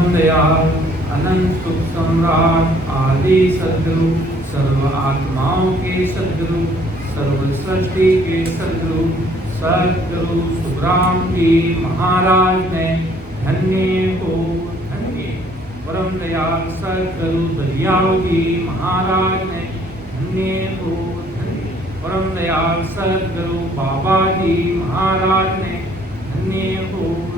परम दयाल अनंत सुख सम्राट आदि सद्गुरु सर्व आत्माओं के सद्गुरु सर्व सृष्टि के सद्गुरु सद्गुरु सुखराम जी महाराज ने धन्य हो धन्य। परम दयाल सद्गुरु दरियाव जी महाराज ने धन्य हो धन्य। परम दयाल सद्गुरु बाबा जी महाराज ने धन्य हो धन्य।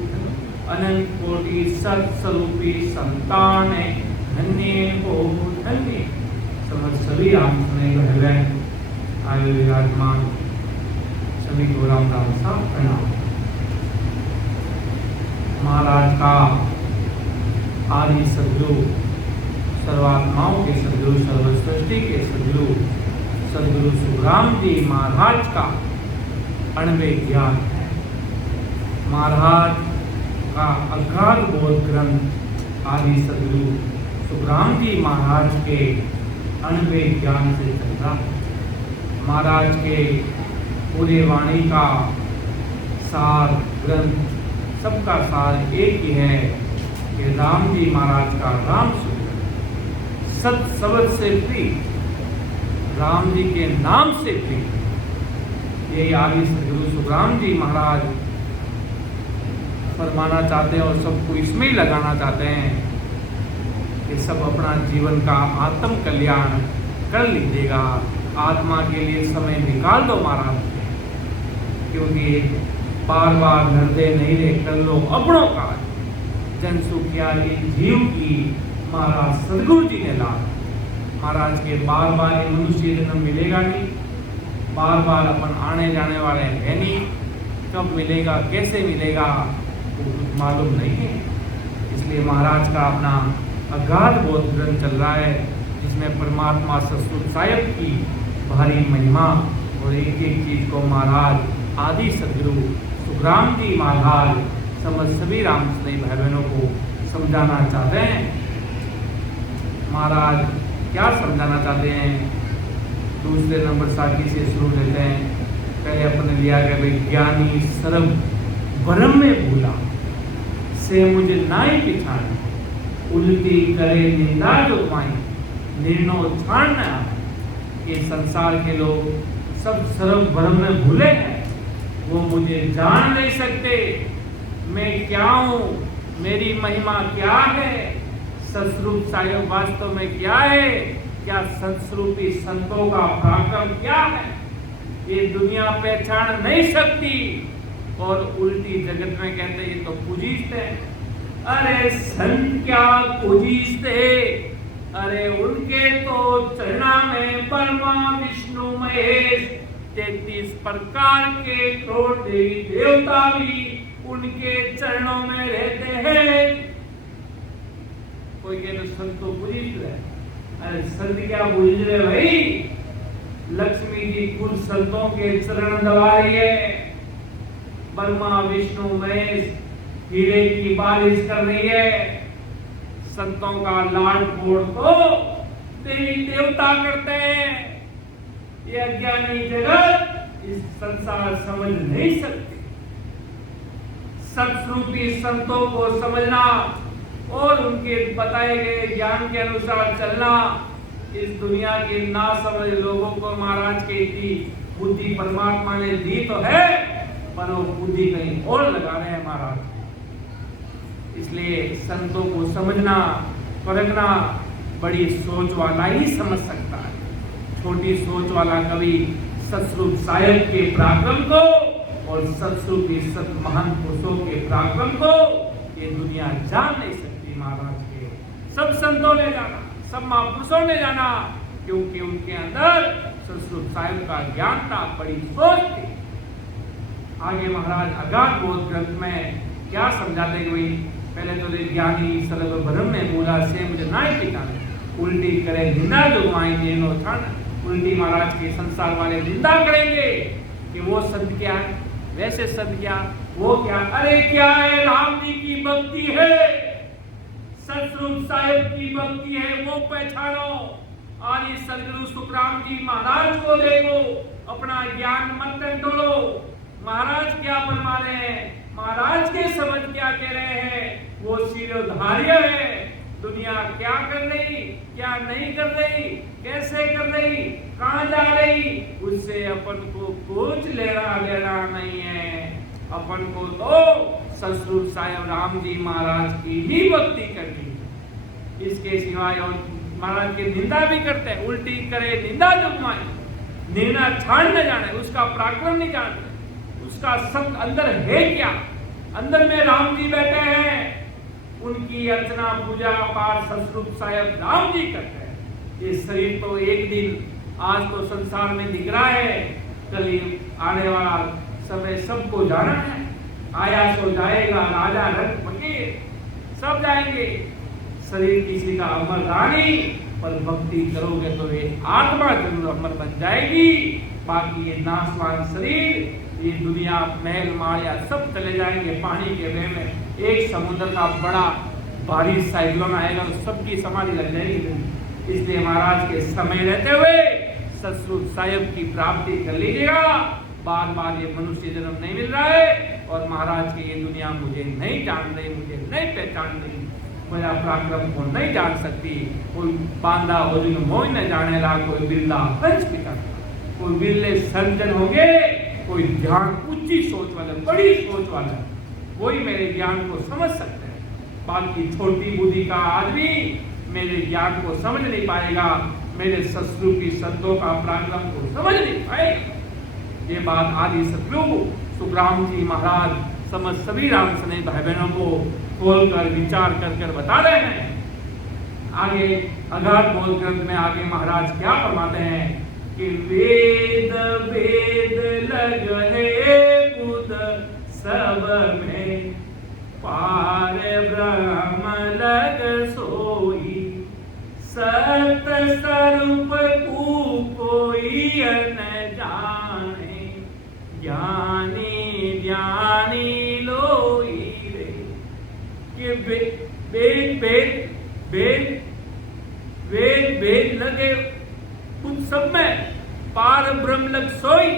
अनंत कोटि सत्स्वरूपी संतान ने धन्य हो धन्य। समस्त सभी राम सुने बहन आयु विराजमान सभी को राम राम सा प्रणाम। महाराज का आदि सद्गुरु सर्वात्माओं के सद्गुरु सर्व सृष्टि के सद्गुरु सद्गुरु सुखराम जी महाराज का अणवे ज्ञान है। महाराज का अगाध बोध ग्रंथ आदि सद्गुरु सुखराम जी महाराज के अणवे ज्ञान से चल रहा है। महाराज के पूरे वाणी का सार ग्रंथ सबका सार एक ही है कि राम जी महाराज का राम सूत्र सत शब्द से प्रीत राम जी के नाम से प्रीत। यही आदि सद्गुरु सुखराम जी महाराज फरमाना चाहते हैं और सबको इसमें ही लगाना चाहते हैं कि सब अपना जीवन का आत्म कल्याण कर लीजिएगा। आत्मा के लिए समय निकाल दो महाराज, क्योंकि बार बार हृदय नहीं रहे कर लो अपनों का जन सुखिया जीव की महाराज सदगुरु जी ने ला। महाराज के बार बार ये मनुष्य जन्म मिलेगा नहीं, बार बार अपन आने जाने वाले हैं नहीं, कब मिलेगा कैसे मिलेगा वो कुछ मालूम नहीं है। इसलिए महाराज का अपना अगाध बोध ग्रंथ चल रहा है जिसमें परमात्मा सतगुरु साहिब की भारी महिमा और एक एक चीज को महाराज आदि सद्गुरु सुखराम जी महाराज समझ सभी राम स्नेही भाई बहनों को समझाना चाहते हैं। महाराज क्या समझाना चाहते हैं? दूसरे नंबर साखी से शुरू लेते हैं। पहले अपने लिया गया भाई ज्ञानी सर्व भ्रम में भूला से मुझे नाई पिछाड़ उल्टी करे निंदा जो पाई निर्णो छाड़ना। ये संसार के लोग सब सर्व भ्रम में भूले हैं, वो मुझे जान नहीं सकते मैं क्या हूँ, मेरी महिमा क्या है, सतस्वरूप साहिब वास्तव में क्या है, क्या सतस्वरूपी संतों का पराक्रम क्या है, ये दुनिया पहचान नहीं सकती। और उल्टी जगत में कहते ये तो पूजीते हैं। अरे संत क्या पूजीते, अरे उनके तो चरणा में ब्रह्मा विष्णु महेश 33 प्रकार के करोड़ देवी देवता भी उनके चरणों में रहते हैं। कोई कहे तो संत तो पूजित रहे, अरे संत क्या पूज रहे भाई, लक्ष्मी जी कुल संतों के चरण दबा रही है, ब्रह्मा विष्णु महेश हीरे की बारिश कर रही है, संतों का लाड फोड़ तो देवी देवता करते हैं। ये अज्ञानी जगत इस संसार समझ नहीं सकते। सतस्वरूपी संतों को समझना और उनके बताए गए ज्ञान के अनुसार चलना, इस दुनिया के ना समझ लोगों को महाराज के इतनी बुद्धि परमात्मा ने दी तो है, पर वो बुद्धि कहीं और लगा रहे हैं महाराज। इसलिए संतों को समझना परखना बड़ी सोच वाला ही समझ सकता है। छोटी सोच वाला कभी सतस्वरूप साहिब के पराक्रम को और सतस्वरूपी सत महान पुरुषों के पराक्रम को ये दुनिया जान नहीं सकती। महाराज के सब संतों ने जाना, सब महापुरुषों ने जाना, क्योंकि उनके अंदर सतस्वरूप साहिब का ज्ञान था, बड़ी सोच थी। आगे महाराज अगाध बोध ग्रंथ में क्या समझाते हैं? कोई पहले तो ज्ञानी सर्व भ्रम में बोला से मुझे नाई टिकाने, उल्टी करे निंदा जो माएंगे नो छान। उल्टी महाराज के संसार वाले निंदा करेंगे कि वो संत क्या है, वैसे संत क्या, वो क्या, अरे क्या है, राम जी की भक्ति है, सतस्वरूप साहिब की भक्ति है, वो पहचानो। आदि सद्गुरु सुखराम जी महाराज को देखो, अपना ज्ञान मत तोड़ो। महाराज क्या फरमा रहे हैं, महाराज के समझ क्या कह रहे हैं, वो शिरोधार्य है। दुनिया क्या कर रही, क्या नहीं कर रही, कैसे कर रही, कहां जा रही, उससे अपन को कुछ लेना देना नहीं है। अपन को तो ससुर साहेब राम जी महाराज की ही भक्ति करनी है। इसके सिवाय और महाराज की निंदा भी करते हैं, उल्टी करे निंदा जुगमाए, निर्णय छाड़ न जाने, उसका पराक्रम नहीं जानते, उसका सब अंदर है क्या, अंदर में राम जी बैठे हैं, उनकी अर्चना पूजा पाठ ससुर साहेब राम जी करते हैं। ये शरीर तो एक दिन आज तो संसार में दिख रहा है, कल आने वाला समय सबको जाना है। आया सो जाएगा, राजा रंग फकीर सब जाएंगे। शरीर किसी का अमर रानी, पर भक्ति करोगे तो ये आत्मा जरूर अमर बन जाएगी। बाकी ये नाशवान शरीर, ये दुनिया महल माया सब चले जाएंगे पानी के बह में। एक समुद्र का बड़ा बारिश साइक्लोन आएगा तो सबकी समाधि लग जाएगी। इसलिए महाराज के समय रहते हुए ससुर साहेब की प्राप्ति कर लीजिएगा। बार बार ये मनुष्य जन्म नहीं मिल रहा है और महाराज की ये दुनिया मुझे नहीं जान रही, मुझे नहीं पहचान रही, मेरा पराक्रम को नहीं जान सकती। कोई बांधा ओजुन मोह न जाने ला, कोई बिरला पंच पिता, कोई बिरले संजन होंगे, कोई ध्यान ऊंची सोच वाला, बड़ी सोच वाला, वही मेरे ज्ञान को समझ सकते हैं। बाकी छोटी बुद्धि का आदमी मेरे ज्ञान को समझ नहीं पाएगा, मेरे ससुर की संतों का पराक्रम को समझ नहीं पाएगा। ये बात आदि सतगुरु सुखराम जी महाराज समझ सभी राम स्नेही भाई बहनों को खोलकर विचार कर बता रहे हैं। आगे अगाध बोध ग्रंथ में आगे महाराज क्या फरमाते हैं कि वेद वेद लगे बुध सब में, पार ब्रह्म लग सोई, सत स्वरूप कोई न जाने, ज्ञानी ज्ञानी लोई रे। कि वेद वेद लगे उन सब में, पार ब्रह्म लग सोई,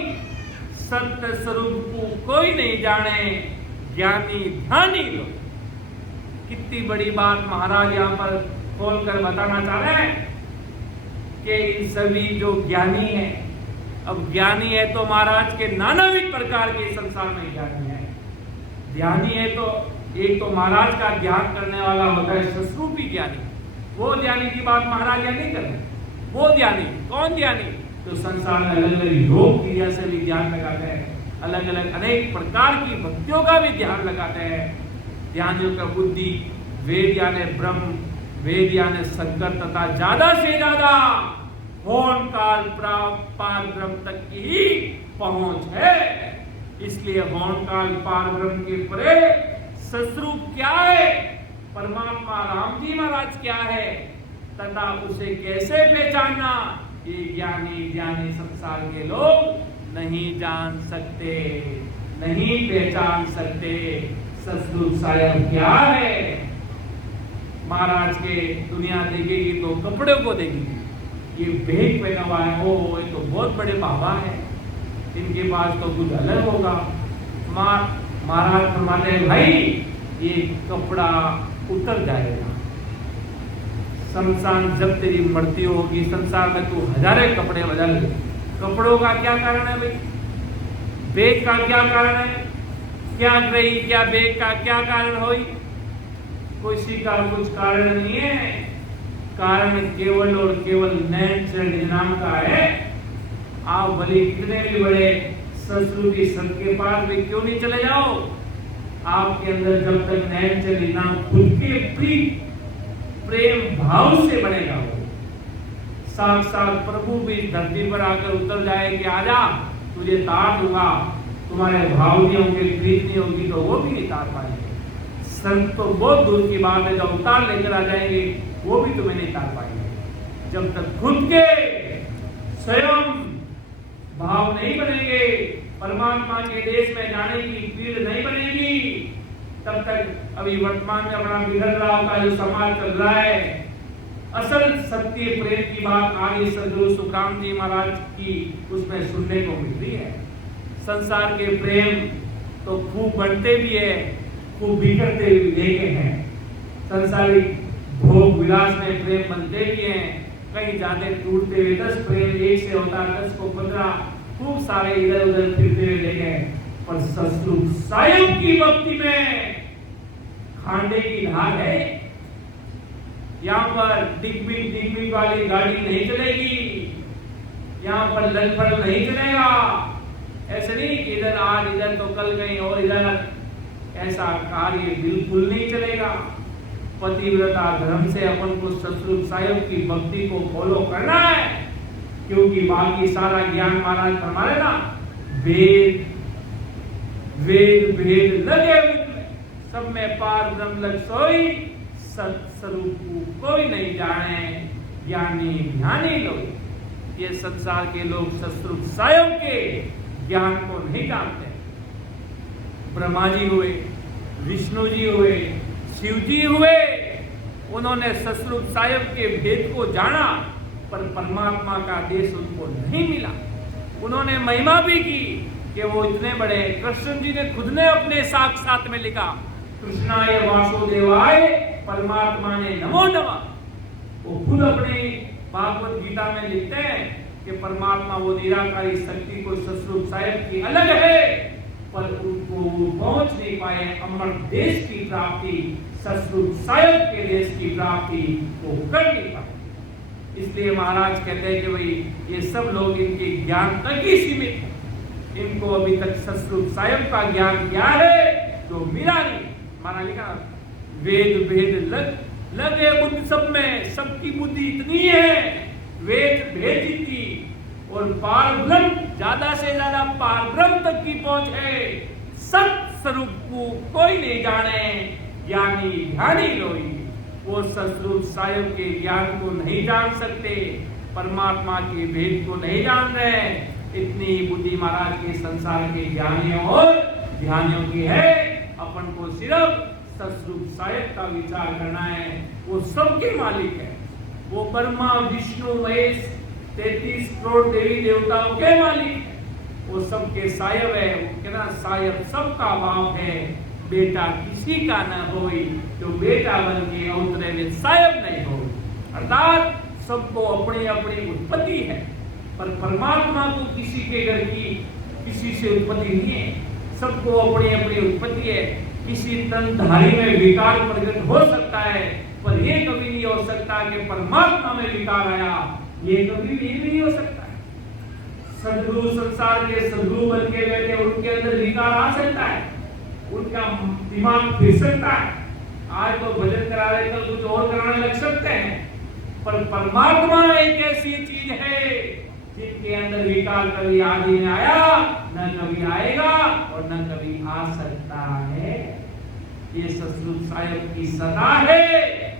सत्य स्वरूप को कोई नहीं जाने, ज्ञानी ध्यानी लोग। कितनी बड़ी बात महाराज यहाँ पर खोलकर बताना चाह रहे हैं कि इन सभी जो ज्ञानी है, अब ज्ञानी है तो महाराज के नानाविध प्रकार के संसार में ज्ञानी है। ध्यानी है तो एक तो महाराज का ध्यान करने वाला होता है सस्वरूपी ज्ञानी, वो ज्ञानी की बात महाराज यहाँ नहीं कर रहे। वो ज्ञानी कौन ज्ञानी, तो संसार में अलग अलग योग क्रिया से भी ध्यान लगाते हैं, अलग अलग अनेक प्रकार की भक्तियों का भी ध्यान लगाते हैं। ध्यानियों का बुद्धि वेद यानी ब्रह्म, वेद यानी शंकर तथा ज्यादा से ज्यादा होन काल पार ब्रह्म तक की ही पहुंच है। इसलिए होन काल पार ब्रह्म के परे सस्वरूप क्या है, परमात्मा राम जी महाराज क्या है, तथा उसे कैसे पहचानना, ये ज्ञानी ज्ञानी संसार के लोग नहीं जान सकते, नहीं पहचान सकते। ससुर साहेब क्या है, महाराज के दुनिया देखेगी तो कपड़े को देखेगी, ये भेद पहना हुआ है, ओ ये तो बहुत बड़े बाबा है, इनके पास तो कुछ अलग होगा। महाराज फरमाते हैं भाई ये कपड़ा उतर जाएगा, शमशान जब तेरी मृत्यु होगी, संसार में तू हजारे कपड़े बदल। कपड़ों का क्या कारण है भाई, बेग का क्या कारण है, क्या गई क्या बेग का क्या कारण हुई, किसी का कुछ कारण नहीं है। कारण केवल और केवल नेचर नाम का है। आप भले कितने भी बड़े ससुर की संत के पास भी क्यों नहीं चले जाओ, आपके अंदर जब तक नेचर नाम खुद के प्रेम भाव से बनेगा, वो साक्षात प्रभु भी धरती पर आकर उतर जाए कि आजा तुझे तार दूंगा, तुम्हारे भाव नहीं होंगे, प्रीत नहीं होगी तो वो भी नहीं तार पाएंगे। संत तो बहुत दूर की बात है, जब अवतार लेकर आ जाएंगे वो भी तुम्हें नहीं तार पाएंगे। जब तक खुद के स्वयं भाव नहीं बनेंगे, परमात्मा के देश में जाने की पीड़ नहीं बनेगी, तब तक अभी वर्तमान में अपना बिगड़ रहा का जो समाज चल रहा है, असल सत्य प्रेम की बात आगे सदगुरु सुखराम जी महाराज की उसमें सुनने को मिल रही है। संसार के प्रेम तो खूब बढ़ते भी है, खूब बिगड़ते भी देखे हैं। संसारिक भोग विलास में प्रेम बनते भी हैं, कहीं जाते टूटते हुए 10 प्रेम एक से होता, 10 को 15 खूब सारे इधर उधर फिरते हुए देखे। पर सतरूप साईं की भक्ति में खांडे की धार है। यहाँ पर डिग्बी वाली गाड़ी नहीं चलेगी, यहाँ पर लड़फड़ नहीं चलेगा। ऐसे नहीं कि इधर आज इधर तो कल गई और इधर, ऐसा कार्य बिल्कुल नहीं चलेगा। पतिव्रता धर्म से अपन को सतरूप साईं की भक्ति को फॉलो करना है, क्योंकि बाकी सारा ज्ञान महाराज फरमा रहे ना, वेद वेद भेद लगे सब में पार ब्रह्म लग सोई, सत्स्वरूप कोई नहीं जाने, ज्ञानी ध्यानी लोग। ये संसार के लोग सतरूप साईं के ज्ञान को नहीं जानते। ब्रह्मा जी हुए, विष्णु जी हुए, शिव जी हुए, उन्होंने सतरूप साईं के भेद को जाना, पर परमात्मा का देश उनको नहीं मिला। उन्होंने महिमा भी की कि वो इतने बड़े, कृष्ण जी ने खुद ने अपने साक्षात में लिखा, कृष्णाय वासुदेवाय, परमात्मा ने नमो नमः। वो खुद अपनी भागवत गीता में लिखते हैं कि परमात्मा वो निराकारी शक्ति को सतरूप साईं की अलग है, पर उनको वो पहुंच नहीं पाए अमर देश की प्राप्ति, सतरूप साईं के देश की प्राप्ति वो कर नहीं पाए। इसलिए महाराज कहते हैं कि भाई ये सब लोग इनके ज्ञान तक ही सीमित है, इनको अभी तक सतरूप साईं का ज्ञान क्या है जो मिला नहीं। महाराज लिखा वेद भेद लगे बुद्धि सब में, सबकी बुद्धि इतनी है वेद भेद जितनी, और पार ब्रह्म ज्यादा से ज्यादा पार ब्रह्म तक की पहुंच है। सत स्वरूप को कोई नहीं जाने, ज्ञानी ध्यानी लोई। वो सतरूप साईं के ज्ञान को नहीं जान सकते, परमात्मा के भेद को नहीं जान रहे। इतनी बुद्धि महाराज के संसार के ज्ञानियों और ध्यानियों की है। अपन को सिर्फ सतरूप साईं का विचार करना है। वो सबके मालिक है, वो ब्रह्मा विष्णु महेश 33 करोड़ देवी देवताओं के मालिक, वो सबके साईं है। कहना साईं सबका बाप है, बेटा किसी का न होई, जो बेटा बन के अवतरे वे साईं नहीं हो। अर्थात सबको अपनी अपनी उत्पत्ति है, पर परमात्मा को किसी के घर की किसी से उत्पत्ति नहीं है, सबको अपनी अपनी उत्पत्ति है। किसी तनधारी में विकार प्रकट हो सकता है, पर ये कभी नहीं हो सकता कि परमात्मा में विकार आया, ये कभी भी नहीं हो सकता है। सदगुरु संसार के सदगुरु बन के बैठे, उनके अंदर विकार आ सकता है, उनका दिमाग फिर सकता है। आज तो भजन करा रहे, कल कुछ और कराने लग सकते हैं, पर परमात्मा एक ऐसी चीज है जिनके अंदर विकार कभी आदि में आया, न कभी आएगा और न कभी आ सकता है। ये सतरूप साईं की सदा है,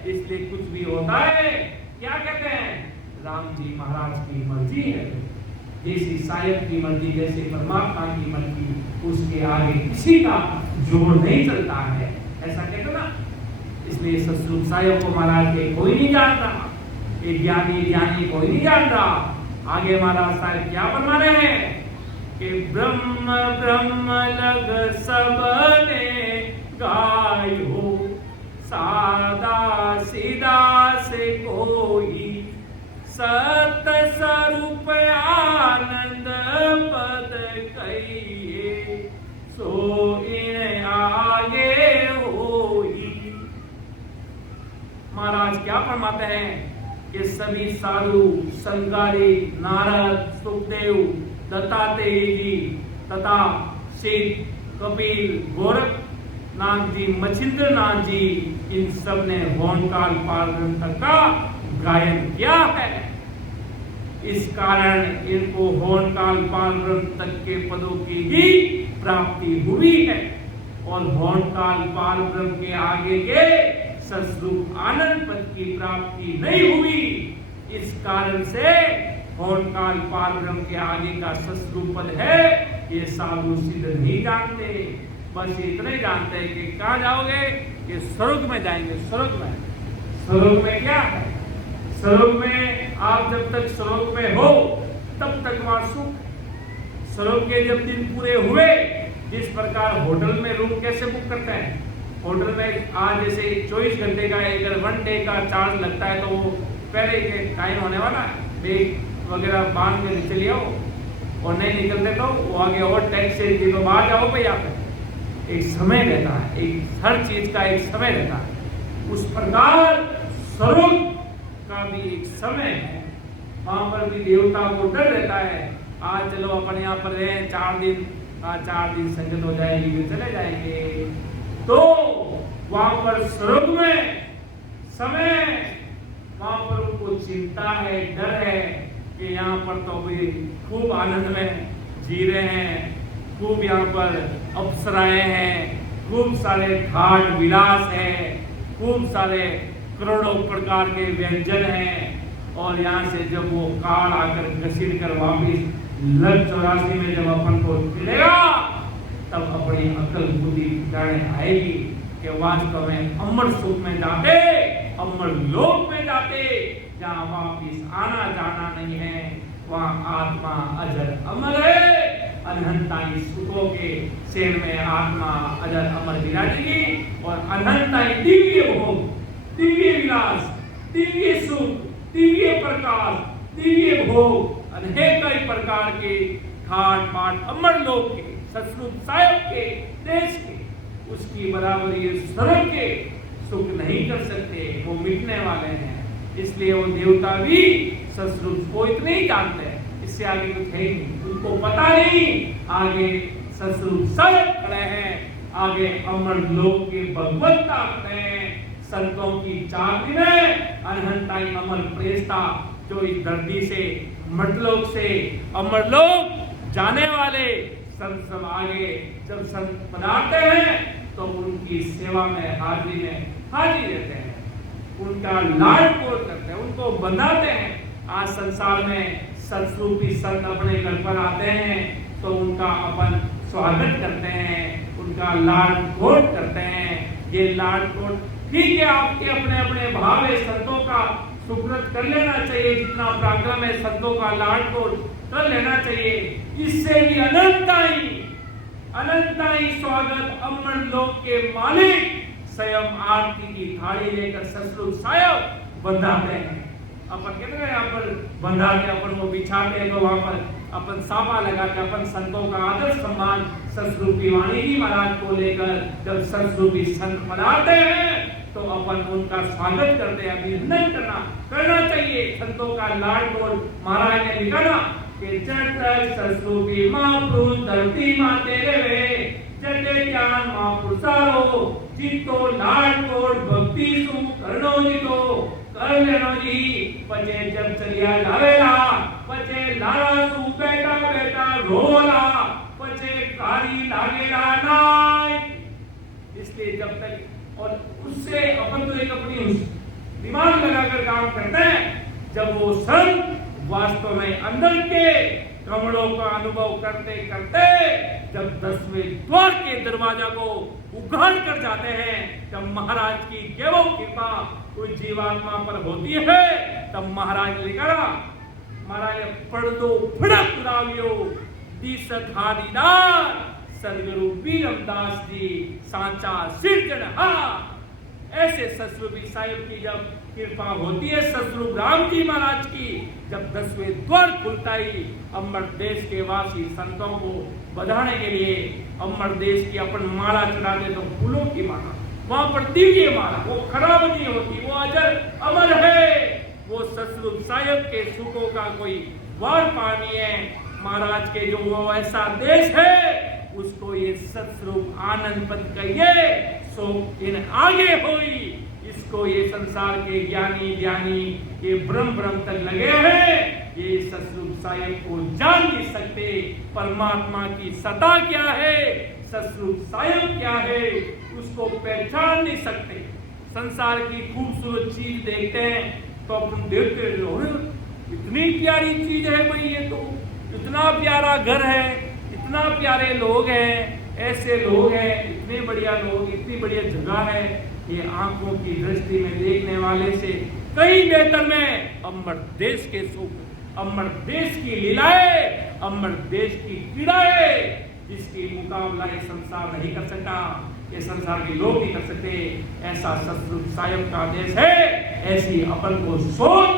इसलिए कुछ भी होता है क्या कहते हैं, राम जी महाराज की मर्जी है। जैसी साईं की मर्जी, जैसे परमात्मा की मर्जी, उसके आगे किसी का जोर नहीं चलता है, ऐसा कहते ना। इसलिए सतरूप साईं को महाराज के कोई नहीं जानता, ये ज्ञानी कोई नहीं जानता। आगे महाराज साहब क्या फरमा रहे हैं कि ब्रह्म ब्रह्म लग सबने गायो, सादा सीधा से कोई, सत स्वरूप आनंद पद कहिए, सो इन आगे होई। महाराज क्या फरमाते हैं कि सभी साधु संगारी नारद सुखदेव दत्तात्रेय जी तथा शिव कपिल गोरखनाथ जी मच्छिंद्र नाथ जी, इन सब ने होनकाल पारब्रह्म तक का गायन किया है। इस कारण इनको होनकाल पारब्रह्म तक के पदों की ही प्राप्ति हुई है, और होनकाल पारब्रह्म के आगे के सतरूप आनंद पद की प्राप्ति नहीं हुई। इस कारण से होनकाल पारब्रह्म के आगे का सतरूप पद है, ये साधु सिद्ध नहीं जानते। बस इतने जानते हैं कि कहाँ जाओगे, कि स्वर्ग में जाएंगे। स्वर्ग में क्या है, स्वर्ग में आप जब तक स्वर्ग में हो तब तक वहां सुख। स्वर्ग के जब दिन पूरे हुए, जिस प्रकार होटल में रूम कैसे बुक करते हैं, होटल में आज जैसे 24 घंटे का अगर 1 डे का चार्ज लगता है, तो वो पहले के टाइम होने वाला बैग वगैरह बांध के चले आओ, और नहीं निकलते तो वो आगे और टैक्स से तो बाहर जाओ भाई। यहाँ पे एक समय रहता है, एक हर चीज का एक समय रहता है। उस प्रकार स्वरूप का भी एक समय है, वहां पर भी देवता को डर रहता है। आज चलो अपन यहाँ पर रहे 4 दिन, 4 दिन संगत हो जाएगी फिर चले जाएंगे। तो वहां पर स्वर्ग में समय, वहां पर उनको चिंता है, डर है कि यहाँ पर तो भी खूब आनंद में जी रहे हैं, खूब यहाँ पर अप्सराएं हैं, खूब सारे घाट विलास है, खूब सारे करोड़ों प्रकार के व्यंजन हैं। और यहाँ से जब वो काल आकर घसीट कर वापिस लग 84 में जब अपन को मिलेगा, तब अपनी अकल बुद्धि ठिकाने आएगी कि वास्तव में अमर सुख में जाते, अमर लोक में जाते, जहाँ वापिस आना जाना नहीं है, वहाँ आत्मा अजर अमर है। अनंताई सुखों के शेर में आत्मा अजर अमर विराजेगी, और अनंताई दिव्य भोग, दिव्य विलास, दिव्य सुख, दिव्य प्रकाश, दिव्य भोग, अनेक प्रकार के घाट पाट अमर लोक के, सतरूप साहेब के, देश के, उसकी बराबरी स्वर्ग के सुख नहीं कर सकते, वो मिटने वाले हैं। इसलिए वो देवता भी सतरूप को इतने ही जानते हैं, इससे आगे कुछ है नहीं, उनको पता नहीं आगे सतरूप साहेब खड़े हैं, आगे अमर लोक के भगवत्ता खड़े हैं। संतों की चाकरी में अनंताई अमर प्रेस्ता जो इस धरती से मटलोक से अमरलोक जाने वाले संत सब आगे जब संत पधारते हैं तो उनकी सेवा में हाजिरी रहते हैं, उनका लाड पोर करते हैं, उनको बंधाते हैं। आज संसार में सतरूपी संत अपने घर पर आते हैं तो उनका अपन स्वागत करते हैं, उनका लाड कोट करते हैं। ये लाड कोट ठीक है, आपके अपने अपने भाव है, संतों का सुकृत कर लेना चाहिए, जितना पराक्रम है संतों का लाड कोट कर लेना चाहिए। इससे भी अनंताई स्वागत अमर लोक के मालिक स्वयं आरती की थाली लेकर सतरूप साहेब बंधाते हैं। अपन कहते हैं यहाँ पर बंधा के अपन वो बिछाते हैं, तो वहां पर अपन साफा लगा के अपन संतों का आदर सम्मान सतरूपी वाणी जी महाराज को लेकर जब सतरूपी संत पधारते हैं तो अपन उनका स्वागत करते हैं, अभिनंदन करना चाहिए। संतों का लाड कोट महाराज ने लिखा ना कि जट सतरूपी महापुरुष धरती माँ तेरे वे, जटे ज्ञान महापुरुषारो, जितो लाड कोट भक्ति सुख करनो जितो कर लेनो जी, पचे जब चलिया जावेला, पचे लारा सु बेटा बेटा रोला, पचे कारी लागेला नाय। इसलिए जब तक और उससे अपन तो एक अपनी दिमाग लगाकर काम करते हैं, जब वो संत वास्तव में अंदर के कमलों का अनुभव करते करते जब 10वें द्वार के दरवाजा को उघाड़ कर जाते हैं, तब महाराज की केवल कृपा उस जीवात्मा पर होती है। तब महाराज ने कहा, महाराज पढ़ दो फड़क लावियो दिसधारीदार सदगुरु बीरमदास जी सांचा सिरजनहार। ऐसे सतरूपी साहिब की जब कृपा होती है, सतरूप राम जी महाराज की, जब 10वें द्वार खुलता ही अमर देश के वासी संतों को बधाने के लिए अमर देश की अपन माला चढ़ाते तो फूलों की माला, वहां पर दिव्य माला, वो खराब नहीं होती, वो अजर अमर है। वो सतरूप साहिब के सुखों का कोई वार पानी है। महाराज के जो वो ऐसा देश है उसको ये सतरूप आनंद पद कहिए, सो इन आगे हुई। इसको ये संसार के ज्ञानी ये ब्रह्म तक लगे हैं, ये सतरूप साहिब को जान नहीं सकते। परमात्मा की सत्ता क्या है, सतरूप साहिब क्या है, उसको पहचान नहीं सकते। संसार की खूबसूरत चीज देखते हैं तो अपन देखते हैं, इतनी प्यारी चीज है भाई, ये तो इतना प्यारा घर है, इतना प्यारे लोग हैं, ऐसे लोग हैं, इतने बढ़िया लोग, इतनी बढ़िया जगह है। ये आंखों की दृष्टि में देखने वाले से कई बेहतर में अमर देश के सुख, अमर देश की लीलाएं, अमर देश की पीड़ाएं, जिसकी मुकाबला ये संसार नहीं कर सकता, ये संसार के लोग नहीं कर सकते। ऐसा सतयुग साहेब का देश है, ऐसी अपन को सोच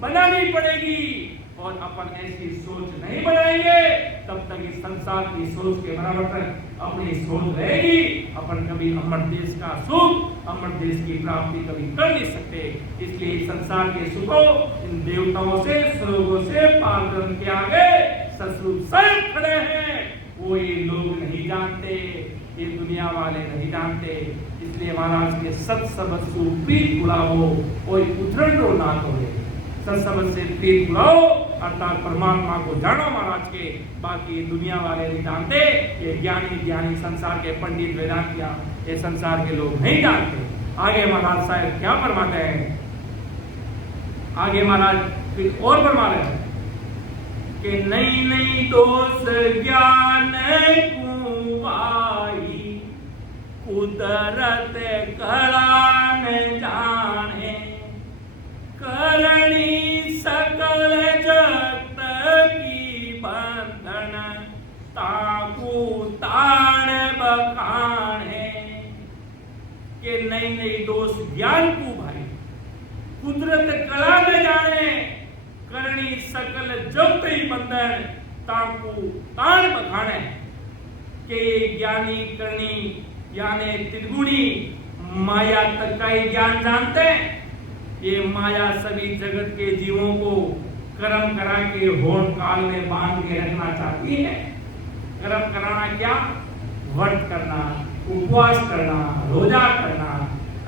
बनानी पड़ेगी। और अपन ऐसी सोच नहीं बनाएंगे तब तक इस संसार की सोच के बराबर तक अपनी सोच रहेगी। अपन कभी अमर देश का सुख, अमर देश की प्राप्ति कभी कर नहीं सकते। इसलिए संसार के सुखों इन देवताओं से, स्वर्गों से पार के आगे सतयुग साहेब खड़े हैं। वो ये लोग नहीं जानते, ये दुनिया वाले नहीं जानते। इसलिए महाराज के सत्सबद से प्रीत बुलाओ, कोई उथरंडो ना करे। सत्सबद से प्रीत बुलाओ अर्थात परमात्मा को जानो महाराज के। बाकी दुनिया वाले नहीं जानते, ये ज्ञानी संसार के पंडित वेदांतिया, ये संसार के लोग नहीं जानते। आगे महाराज साहब क्या फरमाते हैं, आगे महाराज फिर और फरमा रहे हैं कि नई नई दोष ज्ञान कुआई, कुदरत कला न जाने, करणी सकल जगत की बंधन, ताकू ताण बखाने। के नई नई दोष ज्ञान को भाई, कुदरत कला न जाने, करणी सकल जगत ही बंधन, ताकू ताण बखाने। के ज्ञानी करणी यानी त्रिगुणी माया तक का ही ज्ञान जानते हैं। ये माया सभी जगत के जीवों को कर्म करा के होड़ काल में बांध के रखना चाहती है। कर्म कराना क्या? व्रत करना, उपवास करना, रोजा करना,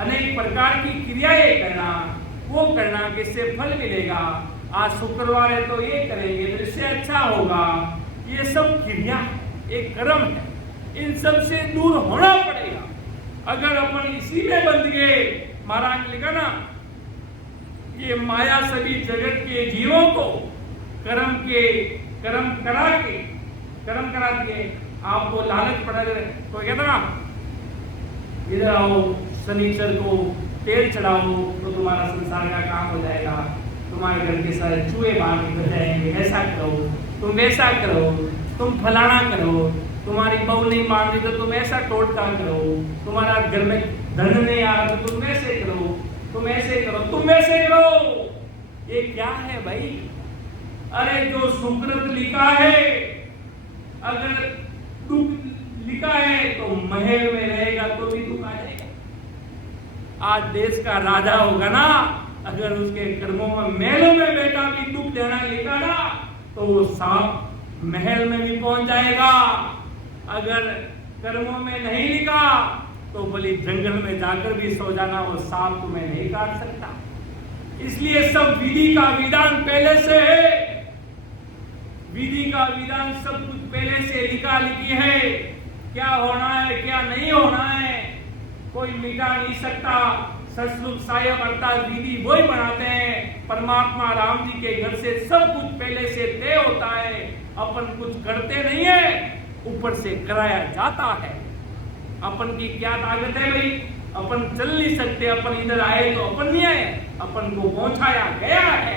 अनेक प्रकार की क्रियाएं करना, वो करना किससे फल मिलेगा। आज शुक्रवार है तो ये करेंगे तो इससे अच्छा होगा। ये सब क्रिया एक कर्म है, इन सब से दूर होना पड़ेगा। अगर अपन इसी में बंध गए, महाराज ने लिखा ना, ये माया सभी जगत के जीवों को कर्म करा के आपको लालच पड़ा रहे तो कहता ना, इधर आओ शनिचर को तेल चढ़ाओ तो तुम्हारा संसार का काम हो जाएगा, तुम्हारे घर के सारे चूहे बाहर निकल जाएंगे, ऐसा करो, तुम वैसा करो, तुम फलाना करो, तुम्हारी बहू नहीं मान रही तो तुम ऐसा टोटका करो, तुम्हारा घर में धन नहीं आ रहा तो तुम ऐसे करो, तुम ऐसे करो, तुम वैसे करो। ये क्या है भाई? अरे जो सुकृत लिखा है, अगर दुख लिखा है तो महल में रहेगा तो भी दुख आ जाएगा। आज देश का राजा होगा ना, अगर उसके कर्मों में महलों में बैठा भी दुख देना लिखा ना तो वो सांप महल में भी पहुंच जाएगा। अगर कर्मों में नहीं लिखा तो बोली जंगल में जाकर भी सो जाना, वो सांप तुम्हें नहीं काट सकता। इसलिए सब विधि का विधान पहले से है, विधि का विधान सब कुछ पहले से लिखा लिखी है। क्या होना है क्या नहीं होना है कोई मिटा नहीं सकता। सतयुग साहेब अर्थात विधि वही बनाते हैं। परमात्मा राम जी के घर से सब कुछ पहले से तय होता है। अपन कुछ करते नहीं है, ऊपर से कराया जाता है। अपन की क्या ताकत है भाई? अपन चल नहीं सकते, अपन इधर आए तो अपन नहीं आए, अपन को पहुंचाया गया है।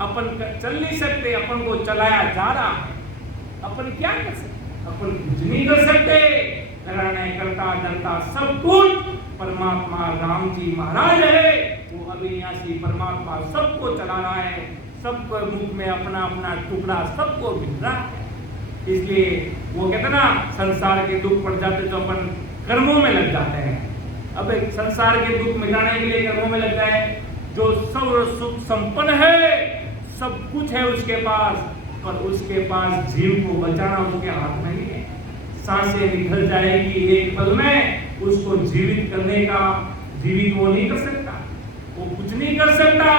अपन चल नहीं सकते, अपन को चलाया जा रहा है। अपन क्या कर सकते? अपन कुछ नहीं कर सकते। कराने करता करता सब कुछ परमात्मा राम जी महाराज है। वो अविनाशी परमात्मा सबको चला रहा है, सबको मुख में अपना अपना टुकड़ा सबको मिल रहा है। इसलिए वो कहते ना, संसार के दुख पड़ जाते तो अपन कर्मों में लग जाते हैं। अब एक संसार के दुख मिटाने के लिए कर्मों में लग जाए। जो सर्व सुख संपन्न है, सब कुछ है उसके पास, पर उसके पास जीव को बचाना उसके हाथ में नहीं है। सांसें निकल जाएगी एक पल में, उसको जीवित करने का जीवित वो नहीं कर सकता, वो कुछ नहीं कर सकता।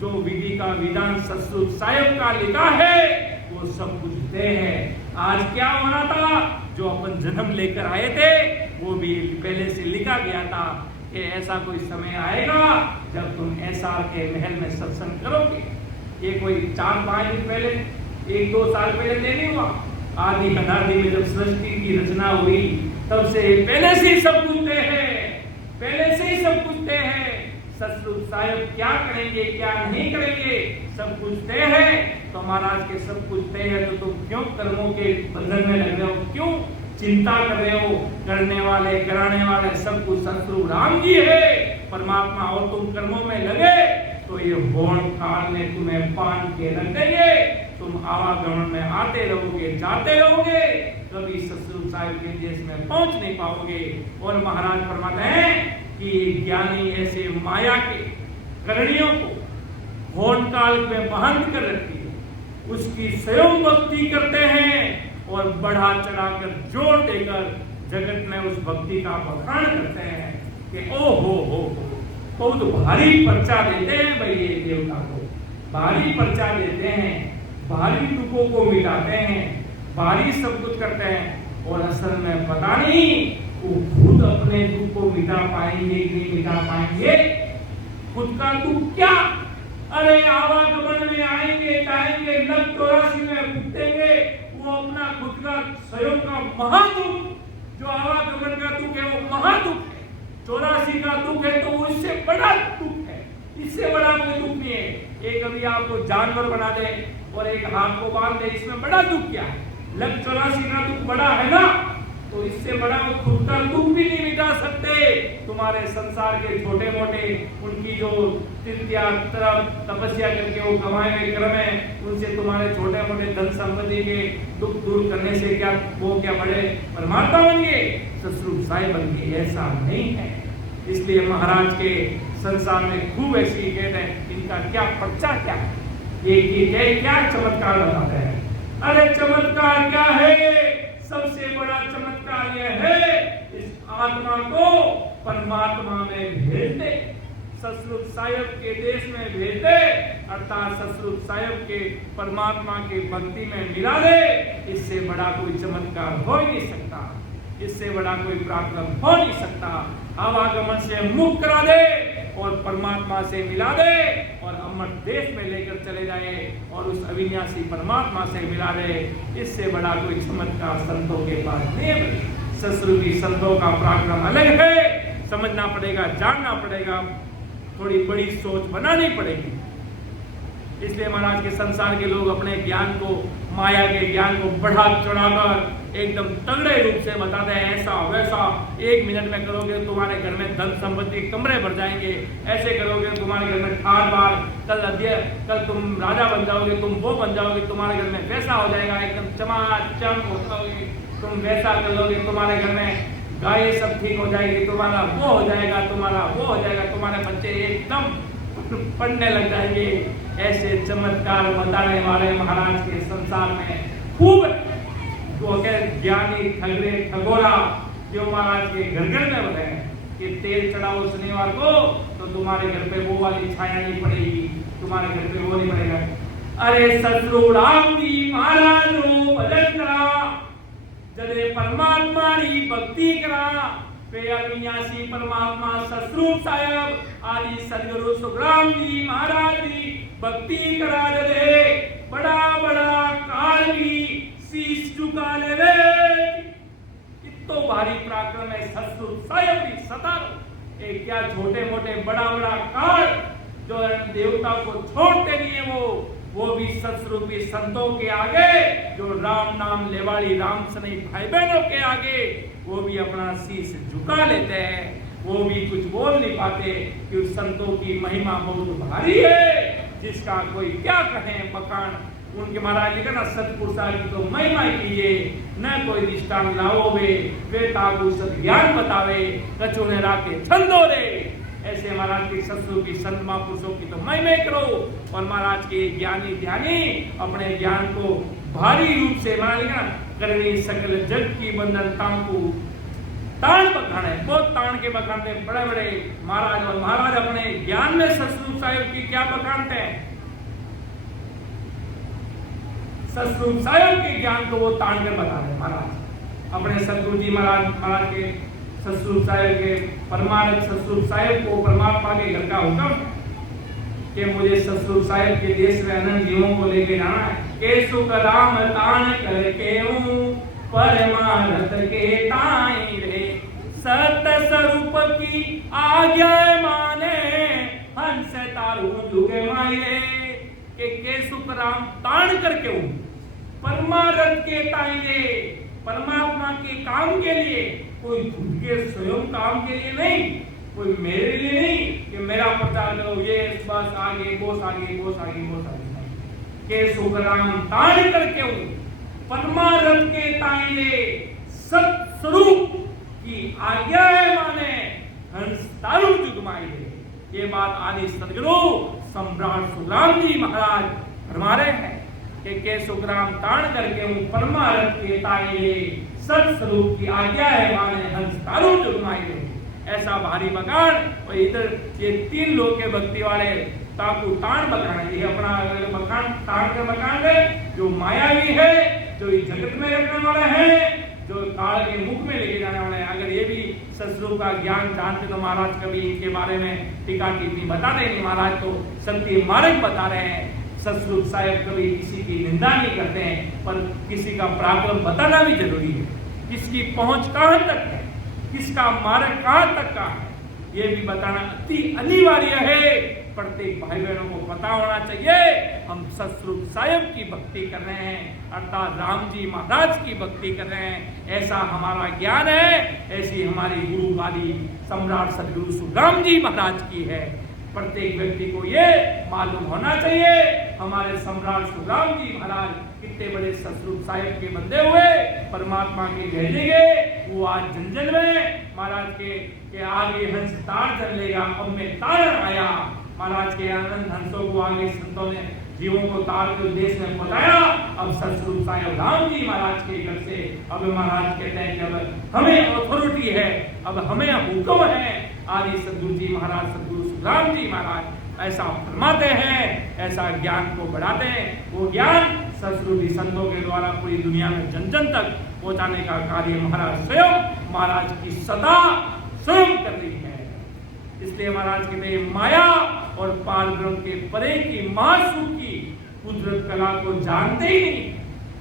जो विधि का विधान सतयुग साहेब का लिखा है वो सब कुछ तय है। आज क्या होना था, जो अपन जन्म लेकर आए थे वो भी पहले से लिखा गया था कि ऐसा कोई समय आएगा जब तुम ऐसा के महल में सत्संग करोगे। ये कोई 4-5 दिन पहले, 1-2 साल पहले नहीं हुआ। आदि अनादि में जब सृष्टि की रचना हुई तब से पहले से ही सब कुछ तय है, पहले से ही सब कुछ तय है। सतरूप साहिब क्या करेंगे क्या नहीं करेंगे सब कुछ तय है। तो महाराज के सब कुछ तय है तो तुम क्यों कर्मों के बंधन में लग रहे हो, क्यों चिंता कर रहे हो? करने वाले कराने वाले सब कुछ सतरूप राम जी है परमात्मा, और तुम कर्मों में लगे तो ये होण काल ने तुम्हें बांध के रख देंगे। तुम आवागमन में आते रहोगे जाते रहोगे, कभी सतरूप साहिब के देश में पहुंच नहीं पाओगे। और महाराज फरमाते हैं कि ज्ञानी ऐसे माया के करणियों को होण काल में बांध कर रखती है, उसकी स्वयं भक्ति करते हैं और बढ़ा चढ़ाकर जोर देकर जगत में उस भक्ति का बखान करते हैं कि ओ हो बहुत भारी पर्चा देते हैं भाई ये देवता को, भारी पर्चा देते हैं, भारी दुखों को मिटाते हैं, भारी सब कुछ करते हैं। और असल में पता नहीं वो खुद अपने दुख को मिटा पाएंगे कि नहीं मिटा पाएंगे। खुद का दुख क्या, अरे आवागमन में आएंगे जाएंगे लग 84 में भुगतेंगे, वो अपना खुद का स्वयं का महादुख, जो आवागमन का दुख है वो महादुख है, 84 का दुख है तो वो इससे बड़ा दुख है, इससे बड़ा कोई दुख नहीं है। एक अभी आपको जानवर बना दे और एक हाथ को बांध दे, इसमें बड़ा दुख क्या है? लग 84 का दुख बड़ा है ना, तो इससे बड़ा वो खुद का दुख भी नहीं मिटा सकते। तुम्हारे संसार के छोटे मोटे उनकी जो तृतीया तरफ तपस्या करके वो कमाए हुए कर्म है, उनसे तुम्हारे छोटे मोटे धन संपत्ति के दुख दूर करने से क्या वो क्या बड़े परमात्मा बन गए, सतरूप साहिब बन गए? ऐसा नहीं है। इसलिए महाराज के संसार में खूब ऐसी कहते हैं, इनका क्या पर्चा क्या है, ये क्या चमत्कार बताते हैं। अरे चमत्कार क्या है? सबसे बड़ा चमत्कार यह है इस आत्मा को परमात्मा में भेज दे, सतरूप साहिब के देश में भेज दे, अर्थात सतरूप साहिब के परमात्मा के भक्ति में मिला दे। इससे बड़ा कोई चमत्कार हो ही नहीं सकता, इससे बड़ा कोई पराक्रम हो नहीं सकता। आवागमन से मुक्त करा दे और परमात्मा से मिला दे और अमर देश में लेकर चले जाए और उस अविनाशी परमात्मा से मिला दे। इससे बड़ा कोई चमत्कार संतों के पास नहीं है। सतरूपी संतों का पराक्रम अलग है, समझना पड़ेगा, जानना पड़ेगा, थोड़ी बड़ी सोच बनानी पड़ेगी। इसलिए महाराज के संसार के लोग अपने ज्ञान को, माया के ज्ञान को बढ़ा चढ़ाकर एकदम तगड़े रूप से बताते हैं, ऐसा वैसा, 1 मिनट में करोगे तुम्हारे घर में धन संपत्ति कमरे भर जाएंगे, ऐसे करोगे तुम्हारे घर में ठार बार, कल तुम राजा बन जाओगे, तुम वो बन जाओगे, तुम्हारे घर में वैसा हो जाएगा, एकदम चमाचम होगे, तुम वैसा कर लोगे, तुम्हारे घर में गाय सब ठीक हो जाएगी, तुम्हारा वो हो जाएगा, तुम्हारा वो हो जाएगा, तुम्हारे बच्चे एकदम पढ़ने लग जाएंगे। ऐसे चमत्कार बताने वाले महाराज के संसार में खूब वो ज्ञानी ठगरे ठगोरा जो महाराज के घर घर में बताए कि तेल चढ़ाओ शनिवार को तो तुम्हारे घर पे वो वाली छाया नहीं पड़ेगी, तुम्हारे घर पे वो नहीं पड़ेगा। अरे सतरूप राम जी महाराज रो भजन करा, जदे परमात्मा री भक्ति करा, पे अविनाशी परमात्मा सतरूप साहिब आदि सदगुरु सुखराम जी महाराज जी भक्ति करा दे, बड़ा बड़ा काल भी शीश झुका ले रे। इतो भारी पराक्रम है सतरूप साहिब की सतारो। एक क्या छोटे मोटे बड़ा बड़ा काल जो देवता को छोड़ते नहीं है, वो भी सतरूपी संतों के आगे, जो राम नाम लेवाड़ी राम सनी भाई बहनों के आगे वो भी अपना शीश झुका लेते हैं, वो भी कुछ बोल नहीं पाते कि उस संतों की महिमा बहुत भारी है, जिसका कोई क्या कहे बखान। उनके महाराज लिखा ना, सतपुरुषा की तो महिमा कीजिए, न कोई दृष्टांत लाओ वे ताकू सत ज्ञान बतावे, कछु ने राखे छंदो रे। ऐसे महाराज के सत्सु की संत महापुरुषों की तो महिमा करो, और महाराज के ज्ञानी ध्यानी अपने ज्ञान को भारी रूप से मानेगा, करनी सकल जग की बंधन तांकू तान बखाने, बहुत तान के बखानते बड़े बड़े महाराज। और महाराज अपने ज्ञान में सतरूप साहिब की क्या बखानते हैं, सतरूप साहिब के ज्ञान को वो तान कर बता रहे महाराज। अपने सतगुरु जी महाराज के सतरूप साहिब के परमानंद सतरूप साहिब को परमात्मा के घर का हुक्म कि मुझे सतरूप साहिब के देश में अनंत जीवों को लेके जाना है। केसु कदाम तान करके परमानंद के ताई रे, सत स्वरूप की आज्ञा माने हूँ जुगे माये के सुखराम ताण करके हूँ परमारथ के ताइले परमात्मा के काम के लिए, कोई खुद के स्वयं काम के लिए नहीं, कोई मेरे लिए नहीं कि मेरा प्रचार करो ये बस आगे बोस आगे बोस आगे बोस आगे नहीं। के सुखराम ताण करके हूँ परमारथ के ताइले सत स्वरूप की आज्ञा है माने हंस तारू जुगमाई है। ये बात आदि सदगुरु सम्राट सुखराम जी महाराज फरमा रहे हैं के सुखराम ताण करके हूँ परमारथ के ताइले सत स्वरूप की आज्ञा है माने हंस तारू जुगमाई है। ऐसा भारी मकान और इधर ये 3 लोग के भक्ति वाले ताकू ताण मकान, ये अपना मकान ताण का मकान है जो मायावी है, जो इस जगत में रखने वाला है, जो काल के मुख में लेके जाने वाला है। अगर ये भी सतस्वरूप का ज्ञान जानते तो महाराज कभी इनके बारे में टीका टिप्पणी बता देंगे। महाराज तो सत्य मार्ग बता रहे हैं। सतस्वरूप साहब कभी किसी की निंदा नहीं करते हैं, पर किसी का पराक्रम बताना भी जरूरी है, किसकी पहुंच कहां तक है, किसका मार्ग कहां तक का है, ये भी बताना अति अनिवार्य है। प्रत्येक भाई बहनों को पता होना चाहिए हम सतस्वरूप साहिब की भक्ति कर रहे हैं, अर्थात राम जी महाराज की भक्ति कर रहे हैं, ऐसा हमारा ज्ञान है। ऐसी हमारी गुरु वाली सम्राट सदगुरु सुखराम जी महाराज की है। प्रत्येक व्यक्ति को ये मालूम होना चाहिए हमारे सम्राट सुखराम जी महाराज कितने बड़े सतस्वरूप साहिब के बंदे हुए, परमात्मा के भेजेंगे। वो आज जंजल में महाराज के आगे हंस तार चल लेगा, अब में तार आया। महाराज के आनंद हंसों को आगे संतों ने जीवों को तार के देश में पहुंचाया। अब सतस्वरूप साहिब राम जी महाराज के घर से अब महाराज कहते हैं कि अब हमें अथॉरिटी है, अब हमें हुक्म है। आदि सदगुरु जी महाराज सदगुरु सुखराम जी महाराज ऐसा फरमाते हैं, ऐसा ज्ञान को बढ़ाते हैं। वो ज्ञान सतस्वरूप संतों के द्वारा पूरी दुनिया में जन जन तक पहुंचाने का कार्य महाराज स्वयं महाराज की सदा स्वयं कर रही है। इसलिए महाराज कहते हैं माया और पार ब्रह्म के परे की महासुख की कुदरत कला को जानते ही नहीं,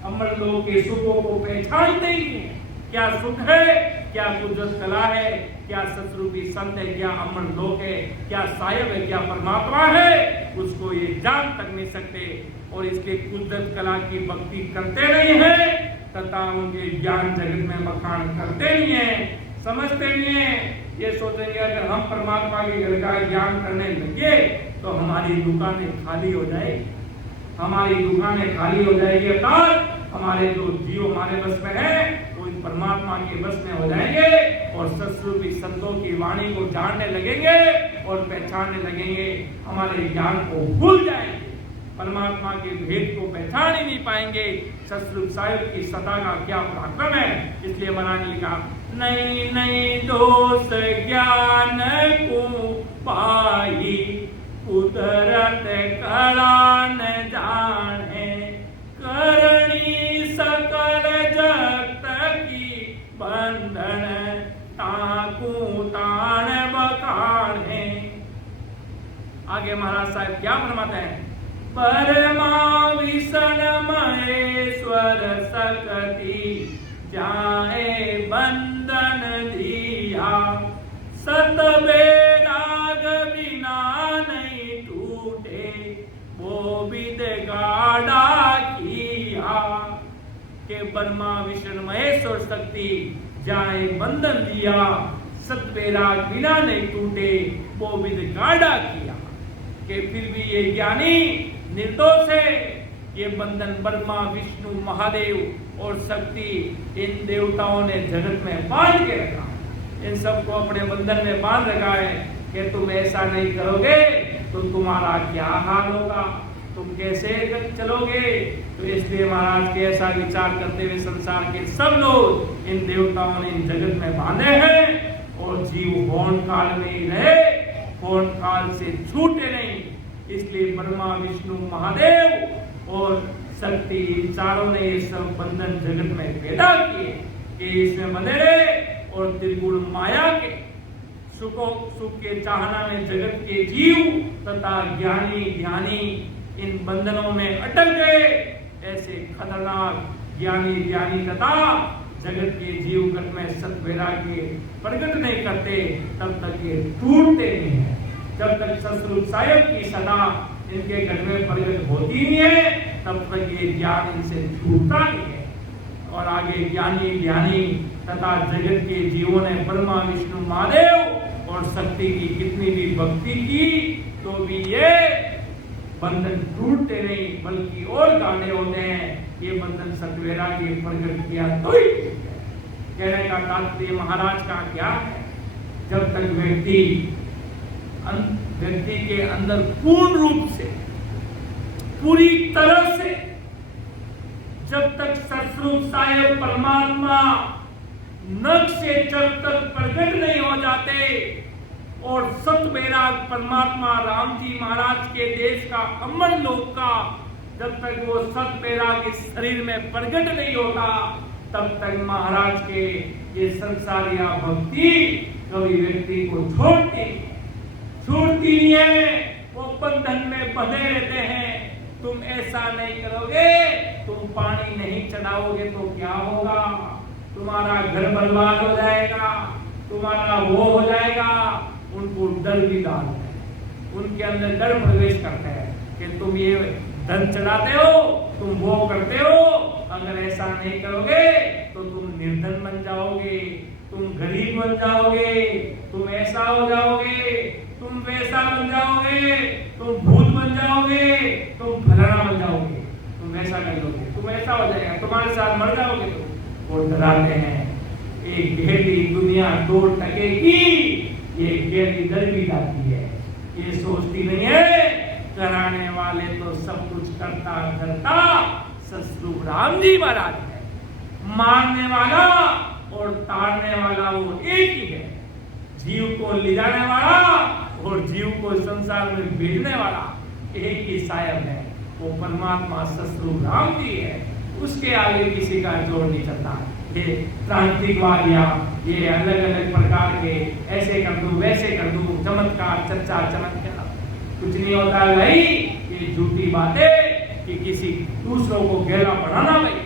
अमर लोक के सुखों को पहचानते ही नहीं। क्या सुख है, क्या कुदरत कला है, क्या सतस्वरूपी संत है, क्या अमर लोक है, क्या साहिब है, क्या परमात्मा है, उसको ये जान तक नहीं सकते। और इसके कुदरत कला की भक्ति करते नहीं है तथा उनके ज्ञान जगत में बखान करते नहीं है, समझते नहीं है। ये सोचेंगे अगर हम परमात्मा के घर का ज्ञान करने लगे तो हमारी दुकानें खाली हो जाएगी, हमारी दुकानें खाली हो जाएगी, अर्थात हमारे जो जीव हमारे बस में है वो इन परमात्मा के बस में हो जाएंगे और सतस्वरूपी संतों की वाणी को जानने लगेंगे और पहचानने लगेंगे, हमारे ज्ञान को भूल जाएंगे, परमात्मा के भेद को पहचान ही नहीं पाएंगे। सतस्वरूप साहिब की सदा का क्या पराक्रम है। इसलिए महाराज ने लिखा नहीं नहीं दोष ज्ञान को पाई कुदरत कला न जाने करणी सकल जगत की बंधन ताकू ताण बखाने। आगे महाराज साहब क्या फरमाते हैं, परमा विष्ण महेश्वर सकती जाए बंधन दिया सत बेराग बिना नहीं टूटे वो विद गाढ़ा किया। के ब्रह्मा विष्णु महेश्वर शक्ति जाए बंधन दिया सत बेराग बिना नहीं टूटे वो विद गाढ़ा किया। के फिर भी ये ज्ञानी निर्दोष है, ये बंधन ब्रह्मा विष्णु महादेव और शक्ति इन देवताओं ने जगत में बांध के रखा, इन सबको अपने बंधन में बांध रखा है कि तुम ऐसा नहीं करोगे तो तुम्हारा क्या हाल होगा, तुम कैसे चलोगे। तो इसलिए महाराज के ऐसा विचार करते हुए संसार के सब लोग इन देवताओं ने इन जगत में बांधे हैं और जीव होन काल में ही रहे, होन काल से छूटे नहीं। इसलिए ब्रह्मा विष्णु महादेव और शक्ति इन चारों ने ये सब बंधन जगत में पैदा किए कि इसमें बंधे रहे और त्रिगुण माया के सुख के चाहना में जगत के जीव तथा ज्ञानी ध्यानी इन बंधनों में अटक गए। ऐसे खतरनाक ज्ञानी ध्यानी तथा जगत के जीव गत में सत वैराग्य प्रकट नहीं करते तब तक ये टूटते नहीं है। जब तक सतरूप साहिब की सदा इनके घर में प्रकट होती नहीं है, तब तक ये ज्ञान इनसे छूटता नहीं है। और आगे ज्ञानी ज्ञानी तथा जगत के जीवों ने ब्रह्मा विष्णु महादेव और शक्ति की कितनी भी भक्ति की, तो भी ये बंधन टूटते नहीं बल्कि और गाढ़े होते हैं। ये बंधन सतवेरा के प्रकट किया तो ही कहने का तात्पर्य महाराज का क्या है, जब तक व्यक्ति के अंदर पूर्ण रूप से पूरी तरह से जब तक सतरूप साहिब परमात्मा नख से जब तक प्रकट नहीं हो जाते और सतवेरा परमात्मा राम जी महाराज के देश का अमर लोक का जब तक वो सतवेरा के शरीर में प्रकट नहीं होता, तब तक महाराज के ये संसार या भक्ति कभी व्यक्ति को छूटती नहीं है। वो बंधन में बंधे रहते हैं। तुम ऐसा नहीं करोगे, तुम पानी नहीं चढ़ाओगे तो क्या होगा, तुम्हारा घर बर्बाद हो जाएगा, तुम्हारा वो हो जाएगा। उनको डर भी डालते हैं, उनके अंदर डर प्रवेश करते हैं कि तुम ये धन चढ़ाते हो, तुम वो करते हो, अगर ऐसा नहीं करोगे तो तुम निर्धन बन जाओगे, तुम गरीब बन जाओगे, तुम ऐसा हो जाओगे, तुम वैसा बन जाओगे, तुम भूत बन जाओगे, तुम फलाना बन जाओगे, तुम वैसा कर लोगे, तुम ऐसा हो जाएगा, तुम्हारे साथ मर जाओगे। तो वो डराते हैं। एक गहरी दुनिया दो टकेगी, ये गहरी डर भी जाती है। ये सोचती नहीं है कराने वाले तो सब कुछ करता करता सतरूप राम जी महाराज है। मारने वाला और तारने वाला वो एक ही है। जीव को ले जाने वाला और जीव को संसार में भेजने वाला एक ही साहिब है, वो परमात्मा सतरूप राम जी है। उसके आगे किसी का जोर नहीं चलता। ये क्रांतिवादिया ये अलग अलग प्रकार के ऐसे कर दूं वैसे कर दूं चमत्कार चर्चा चमत्कार कुछ नहीं होता है भाई। ये झूठी बातें कि किसी दूसरों को गहरा बढ़ाना भाई।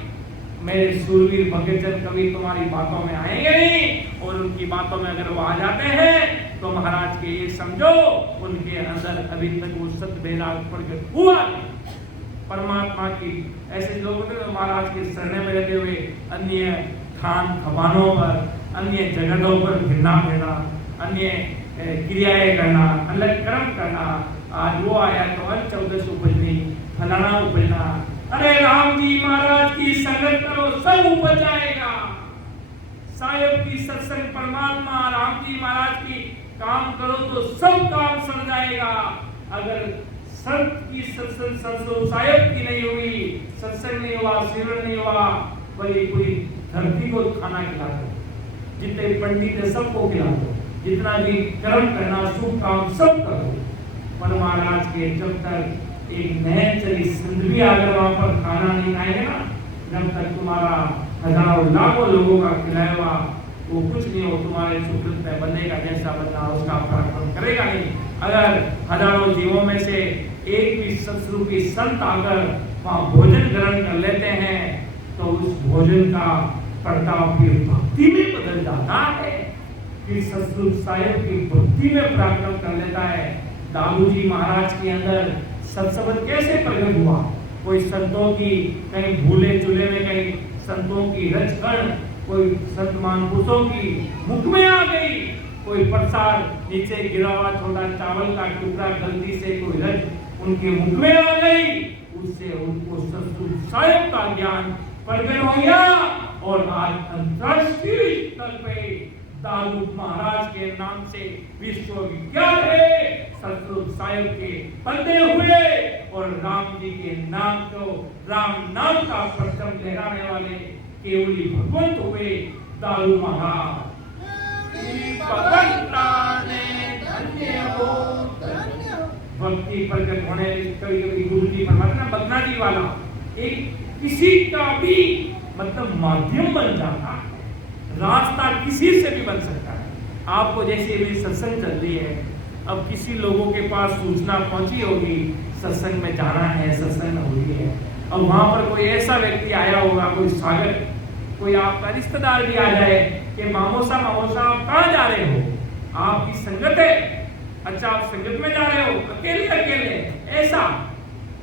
मेरे सूरवीर भगतजन कभी तुम्हारी बातों में आएंगे नहीं, और उनकी बातों में अगर वो आ जाते हैं तो महाराज के ये समझो उनके अंदर अभी तक वो सतवेरा प्रकट हुआ नहीं। परमात्मा की ऐसे लोग महाराज के शरण में रहते हुए अन्य खान खबानों पर, अन्य जगहों पर घिरना फिरना, अन्य क्रियाएं करना, अलग कर्म करना। आज वो आया तो 14 उपजनी फलाना उपजना। अरे राम जी महाराज की संगत करो सब उपज जाएगा। साहिब की सत्संग परमात्मा राम जी महाराज की काम करो तो सब काम सर जाएगा। अगर संत की सत्संग सत्संग साहिब की नहीं हुई, सत्संग नहीं हुआ, सिमरन नहीं हुआ, बड़ी पूरी धरती को खाना खिला दो, जितने पंडित है सबको खिला दो, जितना भी कर्म करना शुभ काम सब करो। पर महाराज के जब तक एक नहर चली संत भी अगर वहां पर खाना नहीं खाएंगे ना, जब तक तुम्हारा हजारों लाखों लोगों का खिलाया हुआ वो कुछ नहीं हो, तुम्हारे सुकृत में बनेगा जैसा बनना उसका पराक्रम करेगा नहीं। अगर हजारों जीवों में से एक भी सतरूपी संत आकर वहां भोजन ग्रहण कर लेते हैं तो उस भोजन का प्रताप फिर भक्ति में बदल जाता है, फिर सतरूप साहिब की भक्ति में पराक्रम कर लेता है। दादू जी महाराज के अंदर सत्संग कैसे प्रकट हुआ? कोई संतों की कहीं भूले चूल्हे में कहीं संतों की रचकण, कोई संत महापुरुषों की मुख में आ गई, कोई प्रसाद नीचे गिरा हुआ छोटा चावल का टुकड़ा गलती से कोई रच उनके मुख में आ गई, उससे उनको सतरूप साहिब का ज्ञान प्रकट हो गया। और आज अंतरराष्ट्रीय स्तर पे दादू महाराज के नाम से विश्वविख्यात है। सतरूप साहिब के बंदे हुए और राम जी के नाम को राम नाम का परचम लहराने वाले केवली भगवंत हुए दादू महाराज। भक्ति प्रकट होने कभी कभी गुरु जी परमात्मा बदना जी वाला एक किसी का भी मतलब माध्यम बन जाता है, रास्ता किसी से भी बन सकता है। आपको जैसे मेरी सत्संग चल रही है, अब किसी लोगों के पास सूचना पहुंची होगी सत्संग में जाना है, सत्संग हो रही है, अब वहां पर कोई ऐसा व्यक्ति आया होगा, कोई सागर, कोई आपका रिश्तेदार भी आ जाए कि मामोसा आप कहाँ जा रहे हो, आपकी संगत है, अच्छा आप संगत में जा रहे हो, अकेले अकेले ऐसा,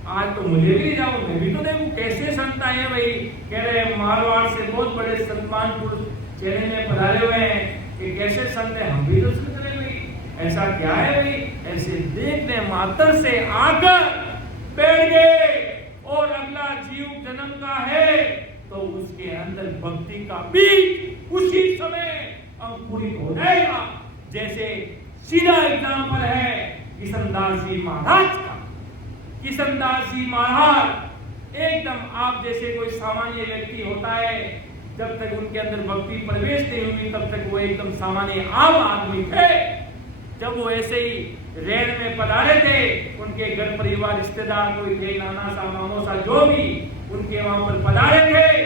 आज तो मुझे भी ले जाओ, मैं भी तो देखूं कैसे संत आए हैं भाई। कह रहे मारवाड़ से बहुत बड़े सम्मान पुरुष चेले में पधारे हुए हैं कि कैसे संत है, हम भी तो सुन रहे भाई, ऐसा क्या है भाई। ऐसे देखने मात्र से आकर बैठ गए और अगला जीव जन्म का है तो उसके अंदर भक्ति का बीज उसी समय अंकुरित हो जाएगा। जैसे सीधा एग्जाम्पल है किशनदास जी महाराज का। किशनदास जी महाराज एकदम आप जैसे कोई सामान्य व्यक्ति होता है, जब तक उनके अंदर भक्ति प्रवेश नहीं हुई तब तक वो एकदम सामान्य आम आदमी थे। जब वो ऐसे ही रेल में पधारे थे, उनके घर परिवार रिश्तेदार कोई थे, नाना सा मामो सा जो भी उनके वहां पर पधारे थे,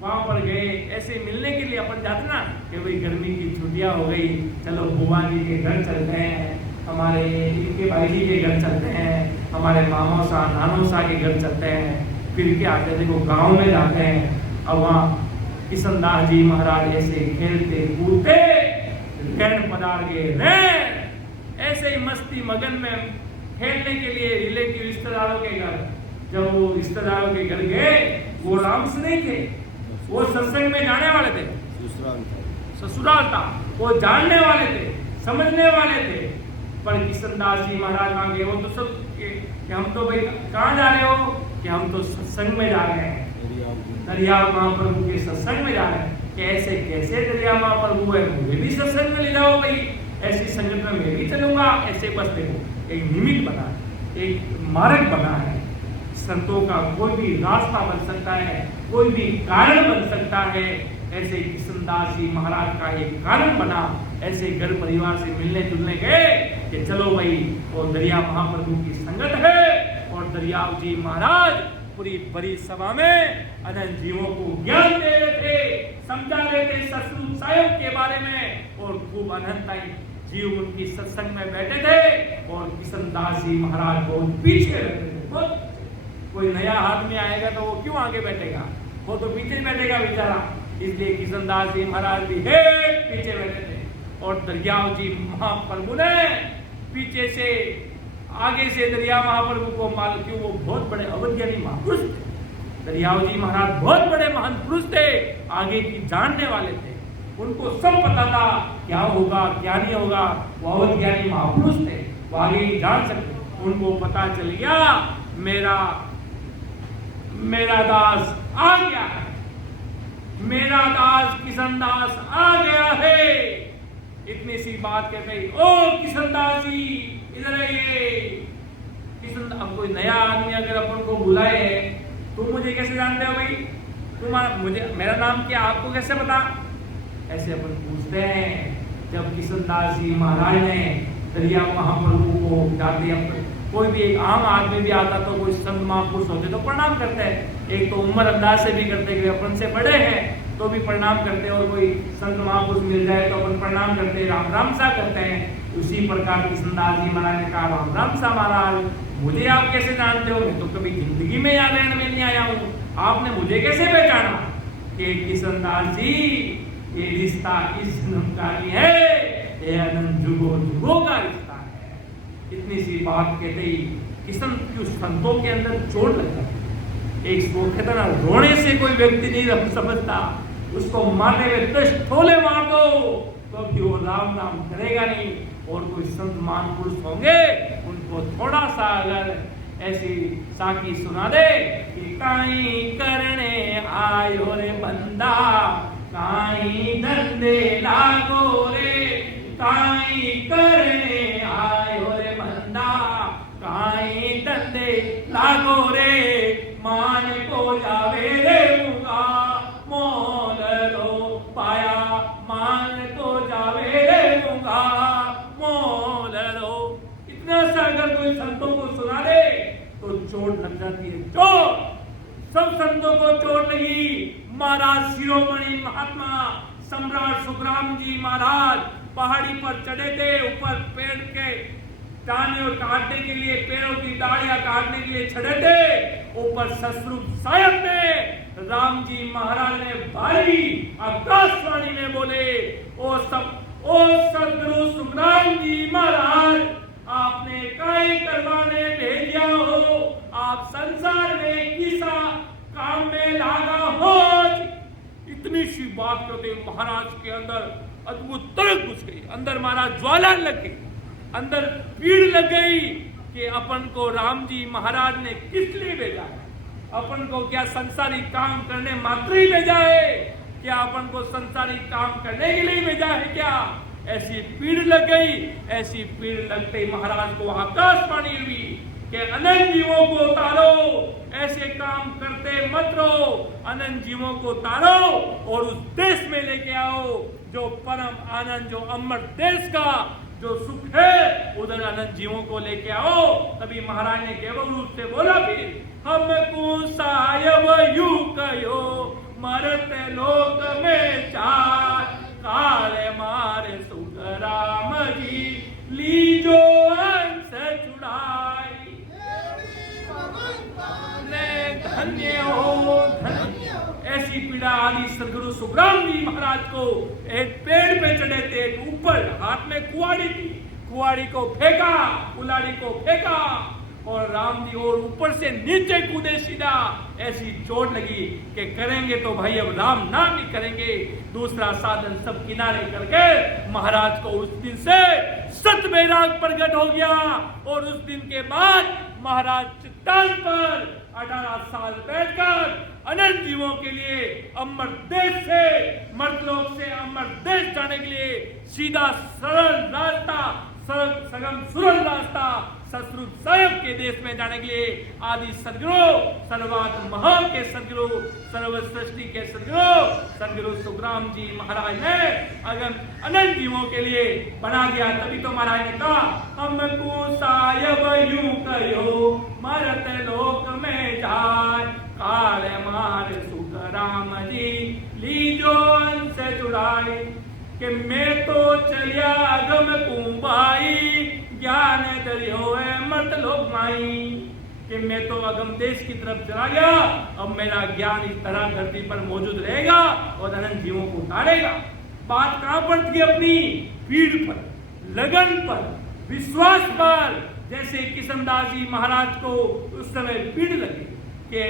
वहां पर गए ऐसे मिलने के लिए। अपन जाते ना कि भाई गर्मी की छुट्टियां हो गई, चलो बुआ जी के घर चलते हैं, हमारे इनके भाई जी के घर चलते हैं, हमारे मामो सा नानो सा के घर चलते हैं, फिर के आते थे वो गाँव में जाते हैं। अब वहाँ किशनदास जी महाराज ऐसे खेलते कूदते रैन पधार गए, ऐसे ही मस्ती मगन में खेलने के लिए रिलेटिव रिश्तेदारों के घर। जब वो रिश्तेदारों के घर गए, वो राम से नहीं थे, वो सत्संग में जाने वाले थे, ससुराल था, वो जानने वाले थे, समझने वाले थे। पर किशनदास जी महाराज वहां गए, वो तो सब कि हम तो भाई कहाँ जा रहे हो, कि हम तो सत्संग में जा रहे हैं, दरिया महाप्रभु के सत्संग में जा रहे हैं। कैसे कैसे दरिया महाप्रभु है, मुझे भी सत्संग में ले जाओ भाई, ऐसी संगत में मैं भी चलूंगा। ऐसे बस देखो एक निमित्त बना है, एक मार्ग बना है। संतों का कोई भी रास्ता बन सकता है, कोई भी कारण बन सकता है। ऐसे किशनदास जी महाराज का एक कारण बना, ऐसे घर परिवार से मिलने जुलने गए कि चलो भाई वो दरिया महाप्रभु की संगत है। और दरियाव जी महाराज पूरी बड़ी सभा में अनंत जीवों को ज्ञान दे रहे थे, समझा रहे थे सतसंग साहिब के बारे में। और खूब अनंत जीव उनकी सत्संग में बैठे थे और किशनदास जी महाराज बहुत पीछे रहते थे। बहुत कोई नया आदमी आएगा तो वो क्यों आगे बैठेगा, वो तो पीछे बैठेगा बेचारा। इसलिए किशनदास जी महाराज भी पीछे बैठे थे और दरियाव जी महाप्रभु ने पीछे से आगे से दरिया महाप्रभु को माल, क्यों वो बहुत बड़े अवज्ञानी महापुरुष थे। दरियाव जी महाराज बहुत बड़े महान पुरुष थे, आगे की जानने वाले थे, उनको सब पता था क्या होगा क्या नहीं होगा। वो अवज्ञानी महापुरुष थे, वो आगे ही जान सकते। उनको पता चल गया मेरा दास आ गया है, मेरा दास किशनदास आ गया है। इतनी सी बात कहते ही ओ किशनदास जी इधर आइए। किशन अब कोई नया आदमी अगर अपन को बुलाए, तुम मुझे कैसे जानते हो भाई, तुम मुझे मेरा नाम क्या आपको कैसे पता, ऐसे अपन पूछते हैं। जब किशनदास जी महाराज ने दरिया महाप्रभु को जाते, कोई भी एक आम आदमी भी आता तो कोई संत महापुरुष होते तो प्रणाम करते हैं। एक तो उम्र अंदाज से भी करते कि अपन से बड़े हैं तो भी प्रणाम करते हैं, और कोई संत महापुरुष मिल जाए तो अपन प्रणाम करते हैं, राम राम सा करते हैं। उसी प्रकार किशनदास जी महाराज ने कहा राम राम सा महाराज, मुझे आप कैसे जानते हो, मैं तो कभी जिंदगी में यहाँ रहने में नहीं आया हूँ, आपने मुझे कैसे पहचाना। कि किशनदास जी ये रिश्ता इस जन्म का नहीं है, ये अनंत जुगों जुगों का रिश्ता है। इतनी सी बात कहते ही किशन की संतों के अंदर चोट लग जाती। एक श्लोक कहता ना, रोने से कोई व्यक्ति नहीं समझता, उसको मारने में 10 ठोले मार दो तो भी वो राम नाम करेगा नहीं। और कोई संत मान पुरुष होंगे, उनको थोड़ा सा अगर ऐसी साकी सुना दे कि काई करने आयो रे बंदा, काई धंधे लागो रे, काई करने आयो रे बंदा, काई धंधे लागो रे, मान को जावे रे मुगा, मोल लो पाया, मान को जावे रे मुगा, मोल लो। इतना सा अगर कोई संतों को सुना दे तो चोट लग जाती है, चोट। सब संतों को चोट लगी। महाराज शिरोमणि महात्मा सम्राट सुखराम जी महाराज पहाड़ी पर चढ़े थे, ऊपर पेड़ के टाने और काटने के लिए, पेड़ों की डालियां काटने के लिए चढ़े थे। ऊपर ससुर साहब में राम जी महाराज ने भारी आकाशवाणी में बोले, ओ सदगुरु सुखराम जी महाराज आप संसार में किसा काम में लागा हो। इतनी सी बात करते महाराज के अंदर अद्भुत तरंग घुस गई, अंदर महाराज ज्वाला लग गई, अंदर पीड़ लग गई कि अपन को राम जी महाराज ने किस लिए भेजा है, अपन को क्या संसारी काम करने मात्र ही भेजा है, क्या अपन को संसारी काम करने के लिए भेजा है क्या। ऐसी पीड़ लग गई, ऐसी पीड़ लगते ही महाराज को आकाशवाणी हुई कि अनंत जीवों को तारो, ऐसे काम करते मत रहो, अनंत जीवों को तारो और उस देश में लेके आओ जो परम आनंद, जो अमर देश का जो सुख है, उधर अनंत जीवों को लेके आओ। तभी महाराज ने केवल रूप से बोला, फिर हमको सायब यू कहो मरते लोक में चार, काले मारे सुख राम जी लीजो अंश छुड़ाई, धन्य हो धन्य। ऐसी पीड़ा आदि सदगुरु सुखराम जी महाराज को एक पेड़ पे चढ़े थे, ऊपर हाथ में कुआड़ी थी, कुआड़ी को फेंका, कुल्हाड़ी को फेंका और राम जी और ऊपर से नीचे कूदे सीधा। ऐसी चोट लगी कि करेंगे तो भाई अब राम नाम ही करेंगे, दूसरा साधन सब किनारे करके महाराज को उस दिन से सत वैराग प्रकट हो गया। और उस दिन के बाद महाराज चट्टान पर 18 साल बैठकर अनंत जीवों के लिए अमर देश से, मर्तलोक से अमर देश जाने के लिए सीधा सरल रास्ता, सगम सुरल रास्ता सतरूप साहिब के देश में जाने के लिए आदि सदगुरु, सर्वात्म महान के सदगुरु, सर्व सृष्टि के सदगुरु सदगुरु सुखराम जी महाराज ने अगम अनंत जीवों के लिए बना दिया। तभी तो महाराज ने कहा, हमको सायब यूं कहो मरत लोक में जाए, काले मार सुख राम जी लीजो अंश जुड़ाई, कि मैं तो चलिया अगम कुंभाई ज्ञान दरियो मत लोग माई, कि मैं तो अगम देश की तरफ चला गया, अब मेरा ज्ञान इस तरह धरती पर मौजूद रहेगा और अनंत जीवों को उतारेगा। बात कहां पर थी? अपनी पीड़ पर, लगन पर, विश्वास पर। जैसे किशनदास जी महाराज को उस समय पीड़ लगी कि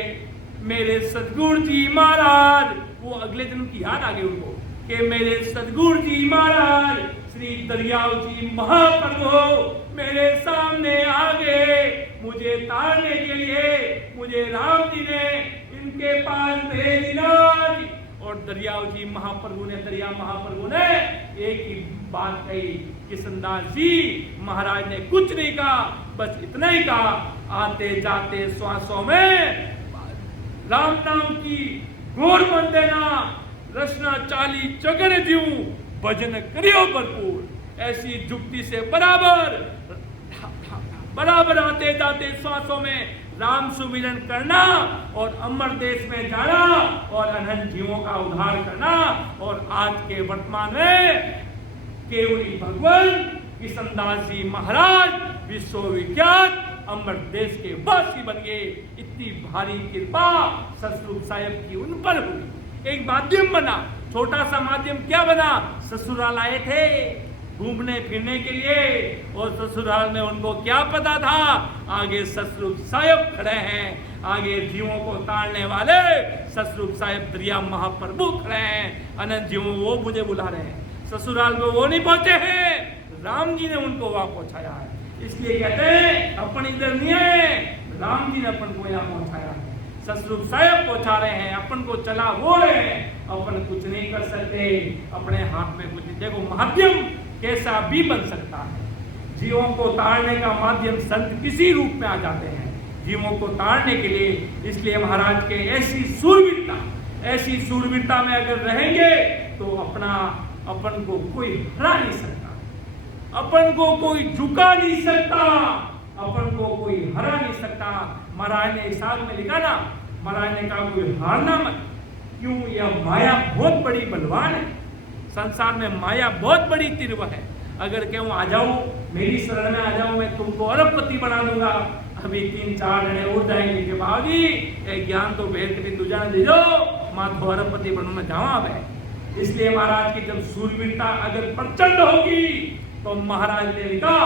मेरे सदगुरु जी महाराज, वो अगले दिन की याद आ गई उनको कि मेरे सदगुरु जी महाराज श्री दरियाव जी महाप्रभु मेरे सामने आ गए, मुझे तारने के लिए मुझे राम जी ने इनके पास भेजना। और दरियाव जी महाप्रभु ने, दरिया महाप्रभु ने एक ही बात कही, किशनदास जी महाराज ने कुछ नहीं कहा, बस इतना ही कहा, आते जाते श्वासों में राम नाम की घोर बन देना, रचना चाली चगर द्यू भजन करियो भरपूर। ऐसी जुक्ति से बराबर बराबर आते जाते श्वासों में राम सुमिरन करना और अमर देश में जाना और अनंत जीवों का उद्धार करना। और आज के वर्तमान में केवली भगवान किशनदास जी महाराज विश्वविख्यात अमर देश के वासी बन गए। इतनी भारी कृपा सतरूप साहिब की उन पर हुई। एक माध्यम बना, छोटा सा माध्यम क्या बना, ससुराल आए थे घूमने फिरने के लिए और ससुराल में उनको क्या पता था आगे सतरूप साहिब खड़े हैं, आगे जीवों को तारने वाले सतरूप साहिब दरिया महाप्रभु खड़े हैं, अनंत जीवों वो मुझे बुला रहे हैं। ससुराल में वो नहीं पहुंचे हैं, राम जी ने उनको वहां पहुंचाया है। इसलिए कहते हैं अपन इधर नहीं है, राम जी ने अपन को यहाँ पहुंचाया है। सतरूप साहिब पहुंचा रहे हैं, अपन को चला वो रहे हैं, अपन कुछ नहीं कर सकते, अपने हाथ में कुछ नहीं। देखो माध्यम कैसा भी बन सकता है, जीवों को तारने का माध्यम संत किसी रूप में आ जाते हैं जीवों को तारने के लिए। इसलिए महाराज के ऐसी सूरवीरता में अगर रहेंगे तो अपन को कोई हरा नहीं सकता, अपन को कोई झुका नहीं सकता, अपन को कोई हरा नहीं सकता। महाराज ने इसाक में लिखा ना, महाराज ने कहा कोई हारना मत, क्यों यह माया बहुत बड़ी बलवान है, संसार में माया बहुत बड़ी तीव्र है। अगर कहूँ आ जाओ मेरी शरण में आ जाओ, मैं तुमको अरबपति बना दूंगा, अभी 3-4 जने उड़ जाएंगे के बावजूद ज्ञान तो भेद के दूजा दे दो, माँ तो अरबपति बनना जावा है। इसलिए महाराज की जब सूरवीरता अगर प्रचंड होगी तो महाराज ने लिखा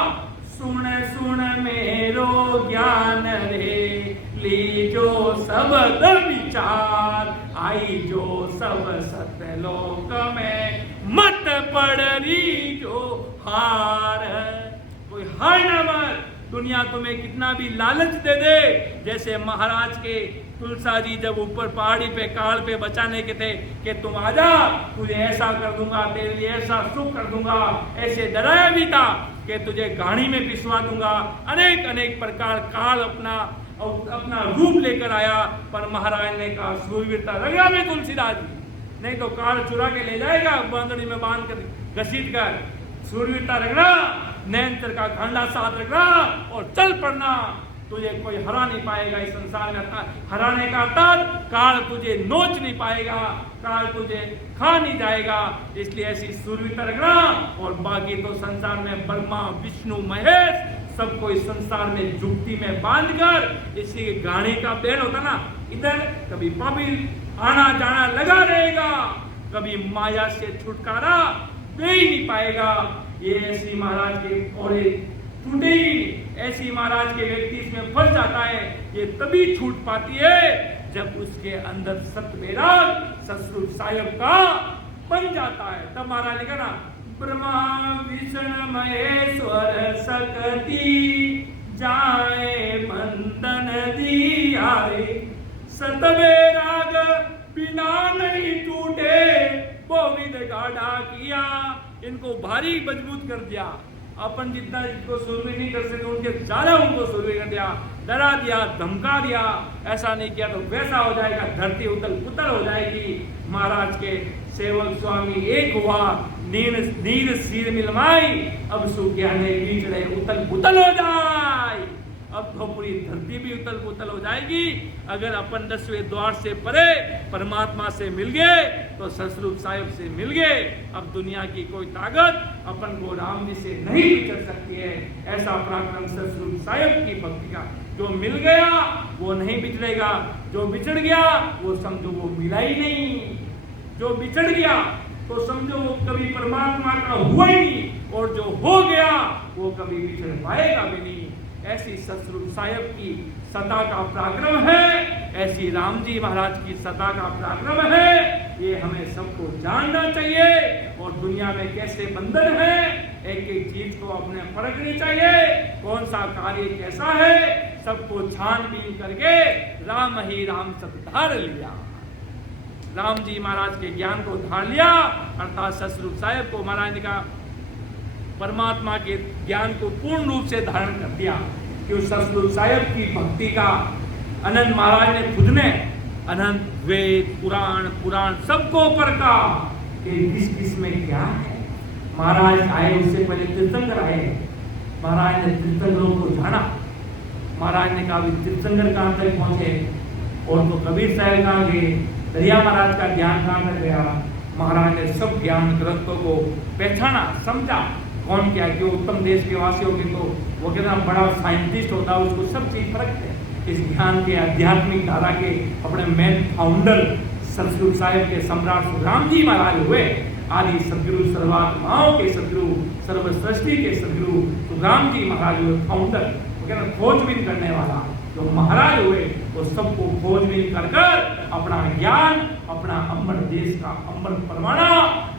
सुन सुन मेरो ज्ञान रे, लीजो सबद विचार, आई जो सब सतलोक में, मत पड़ रही जो हार। कोई हार ना मत, दुनिया तुम्हें कितना भी लालच दे दे। जैसे महाराज के तुलसा जी जब ऊपर पहाड़ी पे काल पे बचाने के थे कि तुम आजा, तुझे ऐसा कर दूंगा, तेरे लिए ऐसा सुख कर दूंगा, ऐसे डराया भी था कि तुझे गाड़ी में पिसवा दूंगा। अनेक अनेक प्रकार काल अपना रूप लेकर आया, पर महाराज ने कहा सूरवीरता रंगा में तुलसीदास जी, नहीं तो काल चुरा के ले जाएगा, बांधड़ी में बांध कर घसीट कर। सूरवीरता रखना, नैनतर का खंडा साथ रखना और चल पड़ना, तुझे कोई हरा नहीं पाएगा इस संसार में। हराने का अर्थात काल तुझे नोच नहीं पाएगा, काल तुझे खा नहीं जाएगा, इसलिए ऐसी सूरवीरता रखना। और बाकी तो संसार में ब्रह्मा विष्णु महेश सबको इस संसार में जुगती में बांधकर, इसी गाड़ी का पेड़ होता ना, इधर कभी पापी आना जाना लगा रहेगा, कभी माया से छुटकारा दे ही नहीं पाएगा। ये ऐसी महाराज के और टूटे ही, ऐसी महाराज के व्यक्ति इसमें फंस जाता है। ये तभी छूट पाती है जब उसके अंदर सतवैराग सतस्वरूप साहिब का बन जाता है। तब महाराज ने कहा ना, ब्रह्मा विष्णु महेश्वर सकती जाए मंदन दिया रे, सतवैराग बिना नहीं टूटे बोविद गाढ़ा किया। इनको भारी मजबूत कर दिया, अपन जितना इनको सुरवी नहीं कर सके उनके ज्यादा उनको सुरवी कर दिया, डरा दिया, धमका दिया। ऐसा नहीं किया तो वैसा हो जाएगा, धरती उतल पुतल हो जाएगी। महाराज के सेवक स्वामी एक हुआ, नीर सिर मिलमाई, अब सुज्ञाने बीच रहे उतल पुतल हो जाए। अब तो पूरी धरती भी उतल पुतल हो जाएगी। अगर अपन 10वें द्वार से परे परमात्मा से मिल गए तो सतस्वरूप साहिब से मिल गए। अब दुनिया की कोई ताकत अपन को राम जी से नहीं बिछड़ सकती है। ऐसा पराक्रम सतस्वरूप साहिब की भक्ति का, जो मिल गया वो नहीं बिछड़ेगा, जो बिछड़ गया वो समझो वो मिला ही नहीं, जो बिछड़ गया तो समझो वो कभी परमात्मा का हुआ ही नहीं, और जो हो गया वो कभी बिछड़ पाएगा भी नहीं। ऐसी सतस्वरूप साहिब की सता का पराक्रम है, ऐसी राम जी महाराज की सता का पराक्रम है। ये हमें सबको जानना चाहिए। और दुनिया में कैसे बंधन है, एक एक चीज को अपने परखनी चाहिए, कौन सा कार्य कैसा है, सबको छानबीन करके राम ही राम सब धार लिया। राम जी महाराज के ज्ञान को धार लिया, अर्थात सतस्वरूप साहिब को महाराज ने कहा परमात्मा के ज्ञान को पूर्ण रूप से धारण कर दिया। कि उस सतस्वरूप साहिब की भक्ति का अनंत महाराज ने खुद ने अनंत वेद पुराण सबको परखा कि किस में क्या है। महाराज आए, उससे पहले तीर्थंकर आए, महाराज ने तीर्थंकरों को जाना। महाराज ने कहा तीर्थंकर कहाँ तक पहुंचे, और तो कबीर साहब कहाँ गए, दरिया महाराज का ज्ञान कहाँ तक गया। महाराज ने सब ज्ञान ग्रंथों को पहचाना, समझा कौन क्या, कि उत्तम देश के वासियों के तो वो कितना बड़ा साइंटिस्ट होता है, उसको सब चीज परखते हैं। इस ज्ञान के आध्यात्मिक धारा के अपने मेन फाउंडर सतस्वरूप साहिब के सम्राट राम जी महाराज हुए। आदि सदगुरु सर्वात्माओं के सदगुरु, सर्व सृष्टि के सदगुरु राम जी महाराज हुए फाउंडर, वो कहना खोजबीन करने वाला जो महाराज हुए, वो सबको खोजबीन कर कर अपना ज्ञान, अपना अमर देश का अमर परमाणा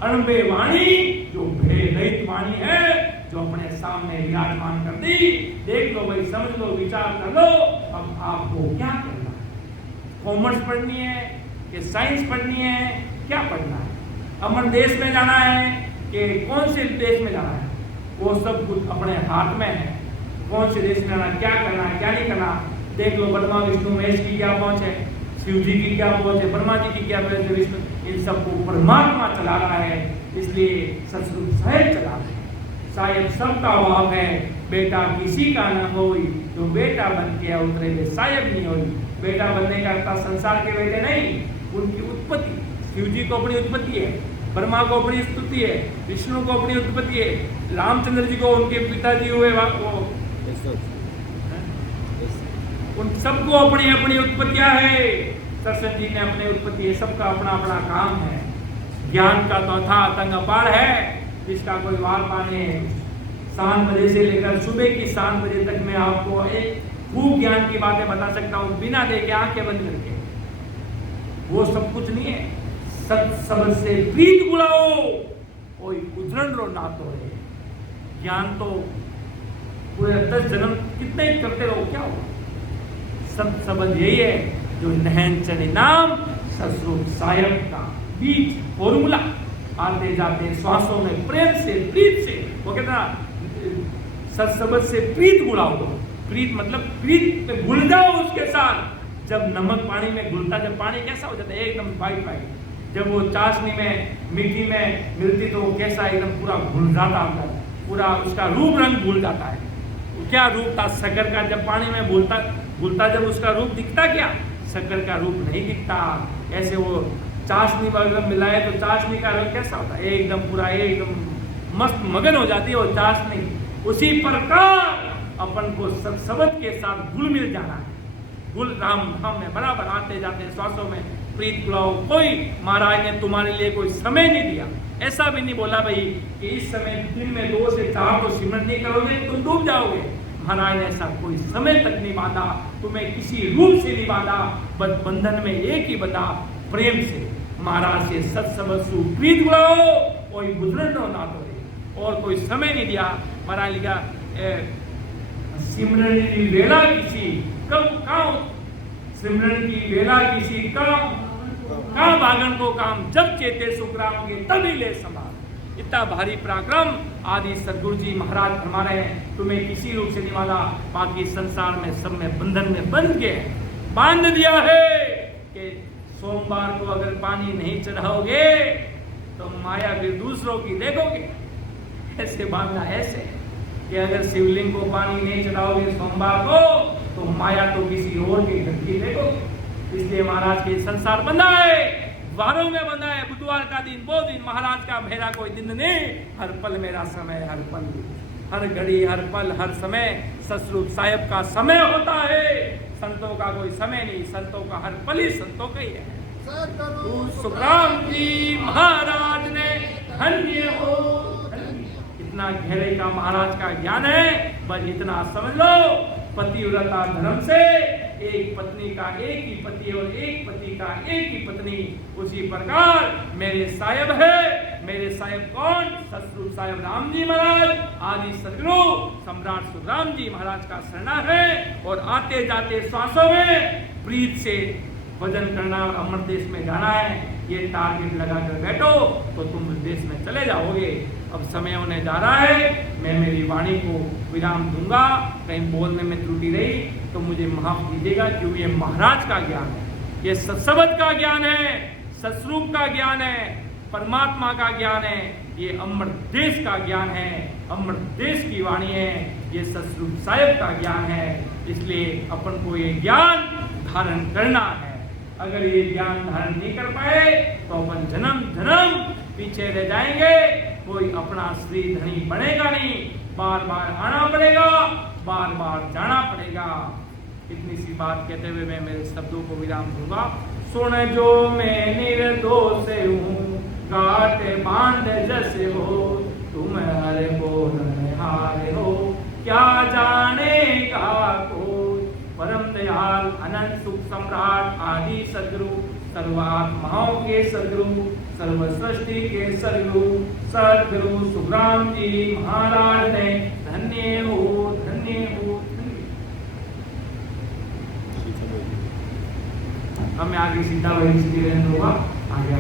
अणबे वाणी जो भेद रहित वाणी है, जो अपने सामने विराजमान कर दी। देख लो भाई, समझ लो, विचार कर लो, अब आपको क्या करना है। कॉमर्स पढ़नी है कि साइंस पढ़नी है, क्या पढ़ना है, अमर देश में जाना है कि कौन से देश में जाना है, वो सब कुछ अपने हाथ में है। कौन से देश में जाना, क्या करना है, क्या नहीं करना। देख लो ब्रह्मा विष्णु महेश की क्या पहुंच है, शिव जी की क्या पहुंच है, ब्रह्मा जी की क्या पहुंच है, विष्णु, इन सबको परमात्मा चला रहा है। इसलिए सतस्वरूप साहिब चला रहे हैं। साहिब सबका बाप है, बेटा किसी का न होई, जो बेटा बन के उतरे वे साहिब नहीं होई। बेटा बनने का अर्थ संसार के बेटे नहीं, उनकी उत्पत्ति। शिव जी को अपनी उत्पत्ति है, ब्रह्मा को अपनी स्तुति है, विष्णु को अपनी उत्पत्ति है, रामचंद्र जी को उनके पिताजी हुए वो उन सबको अपनी अपनी उत्पत्तियां है। सरस्वती जी ने अपनी उत्पत्ति है, सबका अपना अपना काम है। ज्ञान का तो था तंग अपार है, इसका कोई वार पाने 7 बजे से लेकर सुबह की 7 बजे तक मैं आपको एक खूब ज्ञान की बातें बता सकता हूँ बिना देखे, आंखें बंद करके। वो सब कुछ नहीं है। सत शब्द से प्रीत बुलाओ, कोई उजरण रो ना तो है। ज्ञान तो पूरे 10 जन्म कितने ही करते रहो, क्या हो। सत शब्द यही है जो नहन चले नाम ससुर सायब का बीच फॉर्मूला। आते जाते श्वासों में प्रेम से, प्रीत से, वो कहता सत शब्द से प्रीत बुलाओ। प्रीत मतलब प्रीत पे घुल जाओ उसके साथ। जब नमक पानी में घुलता, जब पानी कैसा हो जाता है एकदम वाइट वाइट, जब वो चाशनी में मिट्टी में मिलती तो वो कैसा एकदम पूरा घुल जाता अंदर, पूरा उसका रूप रंग भूल जाता है। क्या रूप था शक्कर का, जब पानी में घुलता जब उसका रूप दिखता, क्या शक्कर का रूप नहीं दिखता। ऐसे वो चाशनी वगैरह मिलाए तो चाशनी का रंग कैसा होता है, एकदम पूरा एकदम मस्त मगन हो जाती है वो चाशनी। उसी प्रकार अपन को सत्सबद के साथ घुल मिल जाना है। गुल राम धाम में बराबर आते जाते श्वासों में प्रीत बुलाओ। कोई महाराज ने तुम्हारे लिए कोई समय नहीं दिया, ऐसा भी नहीं बोला भाई कि इस समय दिन में 2 से 4 तो सिमरन नहीं करोगे तुम डूब जाओगे। महाराज ने ऐसा कोई समय तक नहीं बांधा, तुम्हें किसी रूप से नहीं बांधा, बस बंधन में एक ही बंधा, प्रेम से। महाराज से सत्समसु प्रीत बुलाओ, कोई गुजरन ना तो और कोई समय नहीं दिया। महाराज लिखा सिमरन की वेला किसी कब काम, सिमरन की वेला किसी काम भागन को काम, जब चेते सुखराम के तभी ले संभाल। इतना भारी पराक्रम आदि सदगुरु जी महाराज फरमा रहे हैं, तुम्हें किसी रूप से नहीं वाला, बाकी संसार में सब में बंधन में बंध गए, बांध दिया है कि सोमवार को अगर पानी नहीं चढ़ाओगे तो माया फिर दूसरों की देखोगे। ऐसे बांधना ऐसे कि अगर शिवलिंग को पानी नहीं चढ़ाओगे सोमवार को तो माया तो किसी और के घर की देखोगे। इसलिए महाराज के संसार बंधा है, वारों में बंधा है। बुधवार का दिन वो दिन महाराज का, मेरा कोई दिन नहीं, हर पल मेरा समय, हर पल, हर घड़ी, हर पल, हर समय ससुर साहिब का समय होता है। संतों का कोई समय नहीं, संतों का हर पल ही संतों का ही है। सुखराम जी महाराज ने धन्य हो। इतना गहरे का महाराज का ज्ञान है, बस इतना समझ लो। पतिव्रता धर्म से एक पत्नी का एक ही पति और एक पति का एक ही पत्नी, उसी प्रकार मेरे साहिब है। मेरे साहिब कौन? ससुर साहिब राम जी महाराज आदि सदगुरु सम्राट सुखराम जी महाराज का शरणा है। और आते जाते श्वासों में प्रीत से भजन करना और अमर देश में जाना है, ये टारगेट लगाकर बैठो तो तुम उस देश में चले जाओगे। अब समय होने जा रहा है, मैं मेरी वाणी को विराम दूंगा। कहीं बोलने में त्रुटि रही तो मुझे माफ कीजिएगा, क्योंकि ये महाराज का ज्ञान है, ये सत्सबद का ज्ञान है, सत्स्वरूप का ज्ञान है, परमात्मा का ज्ञान है, ये अमर देश का ज्ञान है, अमर देश की वाणी है, ये सत्स्वरूप साहिब का ज्ञान है। इसलिए अपन को ये ज्ञान धारण करना है। अगर ये ज्ञान धारण नहीं कर पाए तो अपन जन्म जन्म पीछे रह जाएंगे, कोई अपना श्री धनी बनेगा नहीं, बार बार आना पड़ेगा, बार बार जाना पड़ेगा। इतनी सी बात कहते हुए मैं मेरे शब्दों को विराम दूंगा। सुन जो मैं निर्दोष हूँ, काटे बांध जैसे हो, तुम हर बोलने हारे हो, क्या जानेगा कोई। परम दयाल अनंत सुख सम्राट आदि सदगुरु, सर्वात्माओं के सदगुरु, सर्व सृष्टि के सदगुरु सदगुरु सुखराम जी महाराज ने धन्य हो, धन्य हो, धन्य। हमें आगे सीधा वही होगा, आगे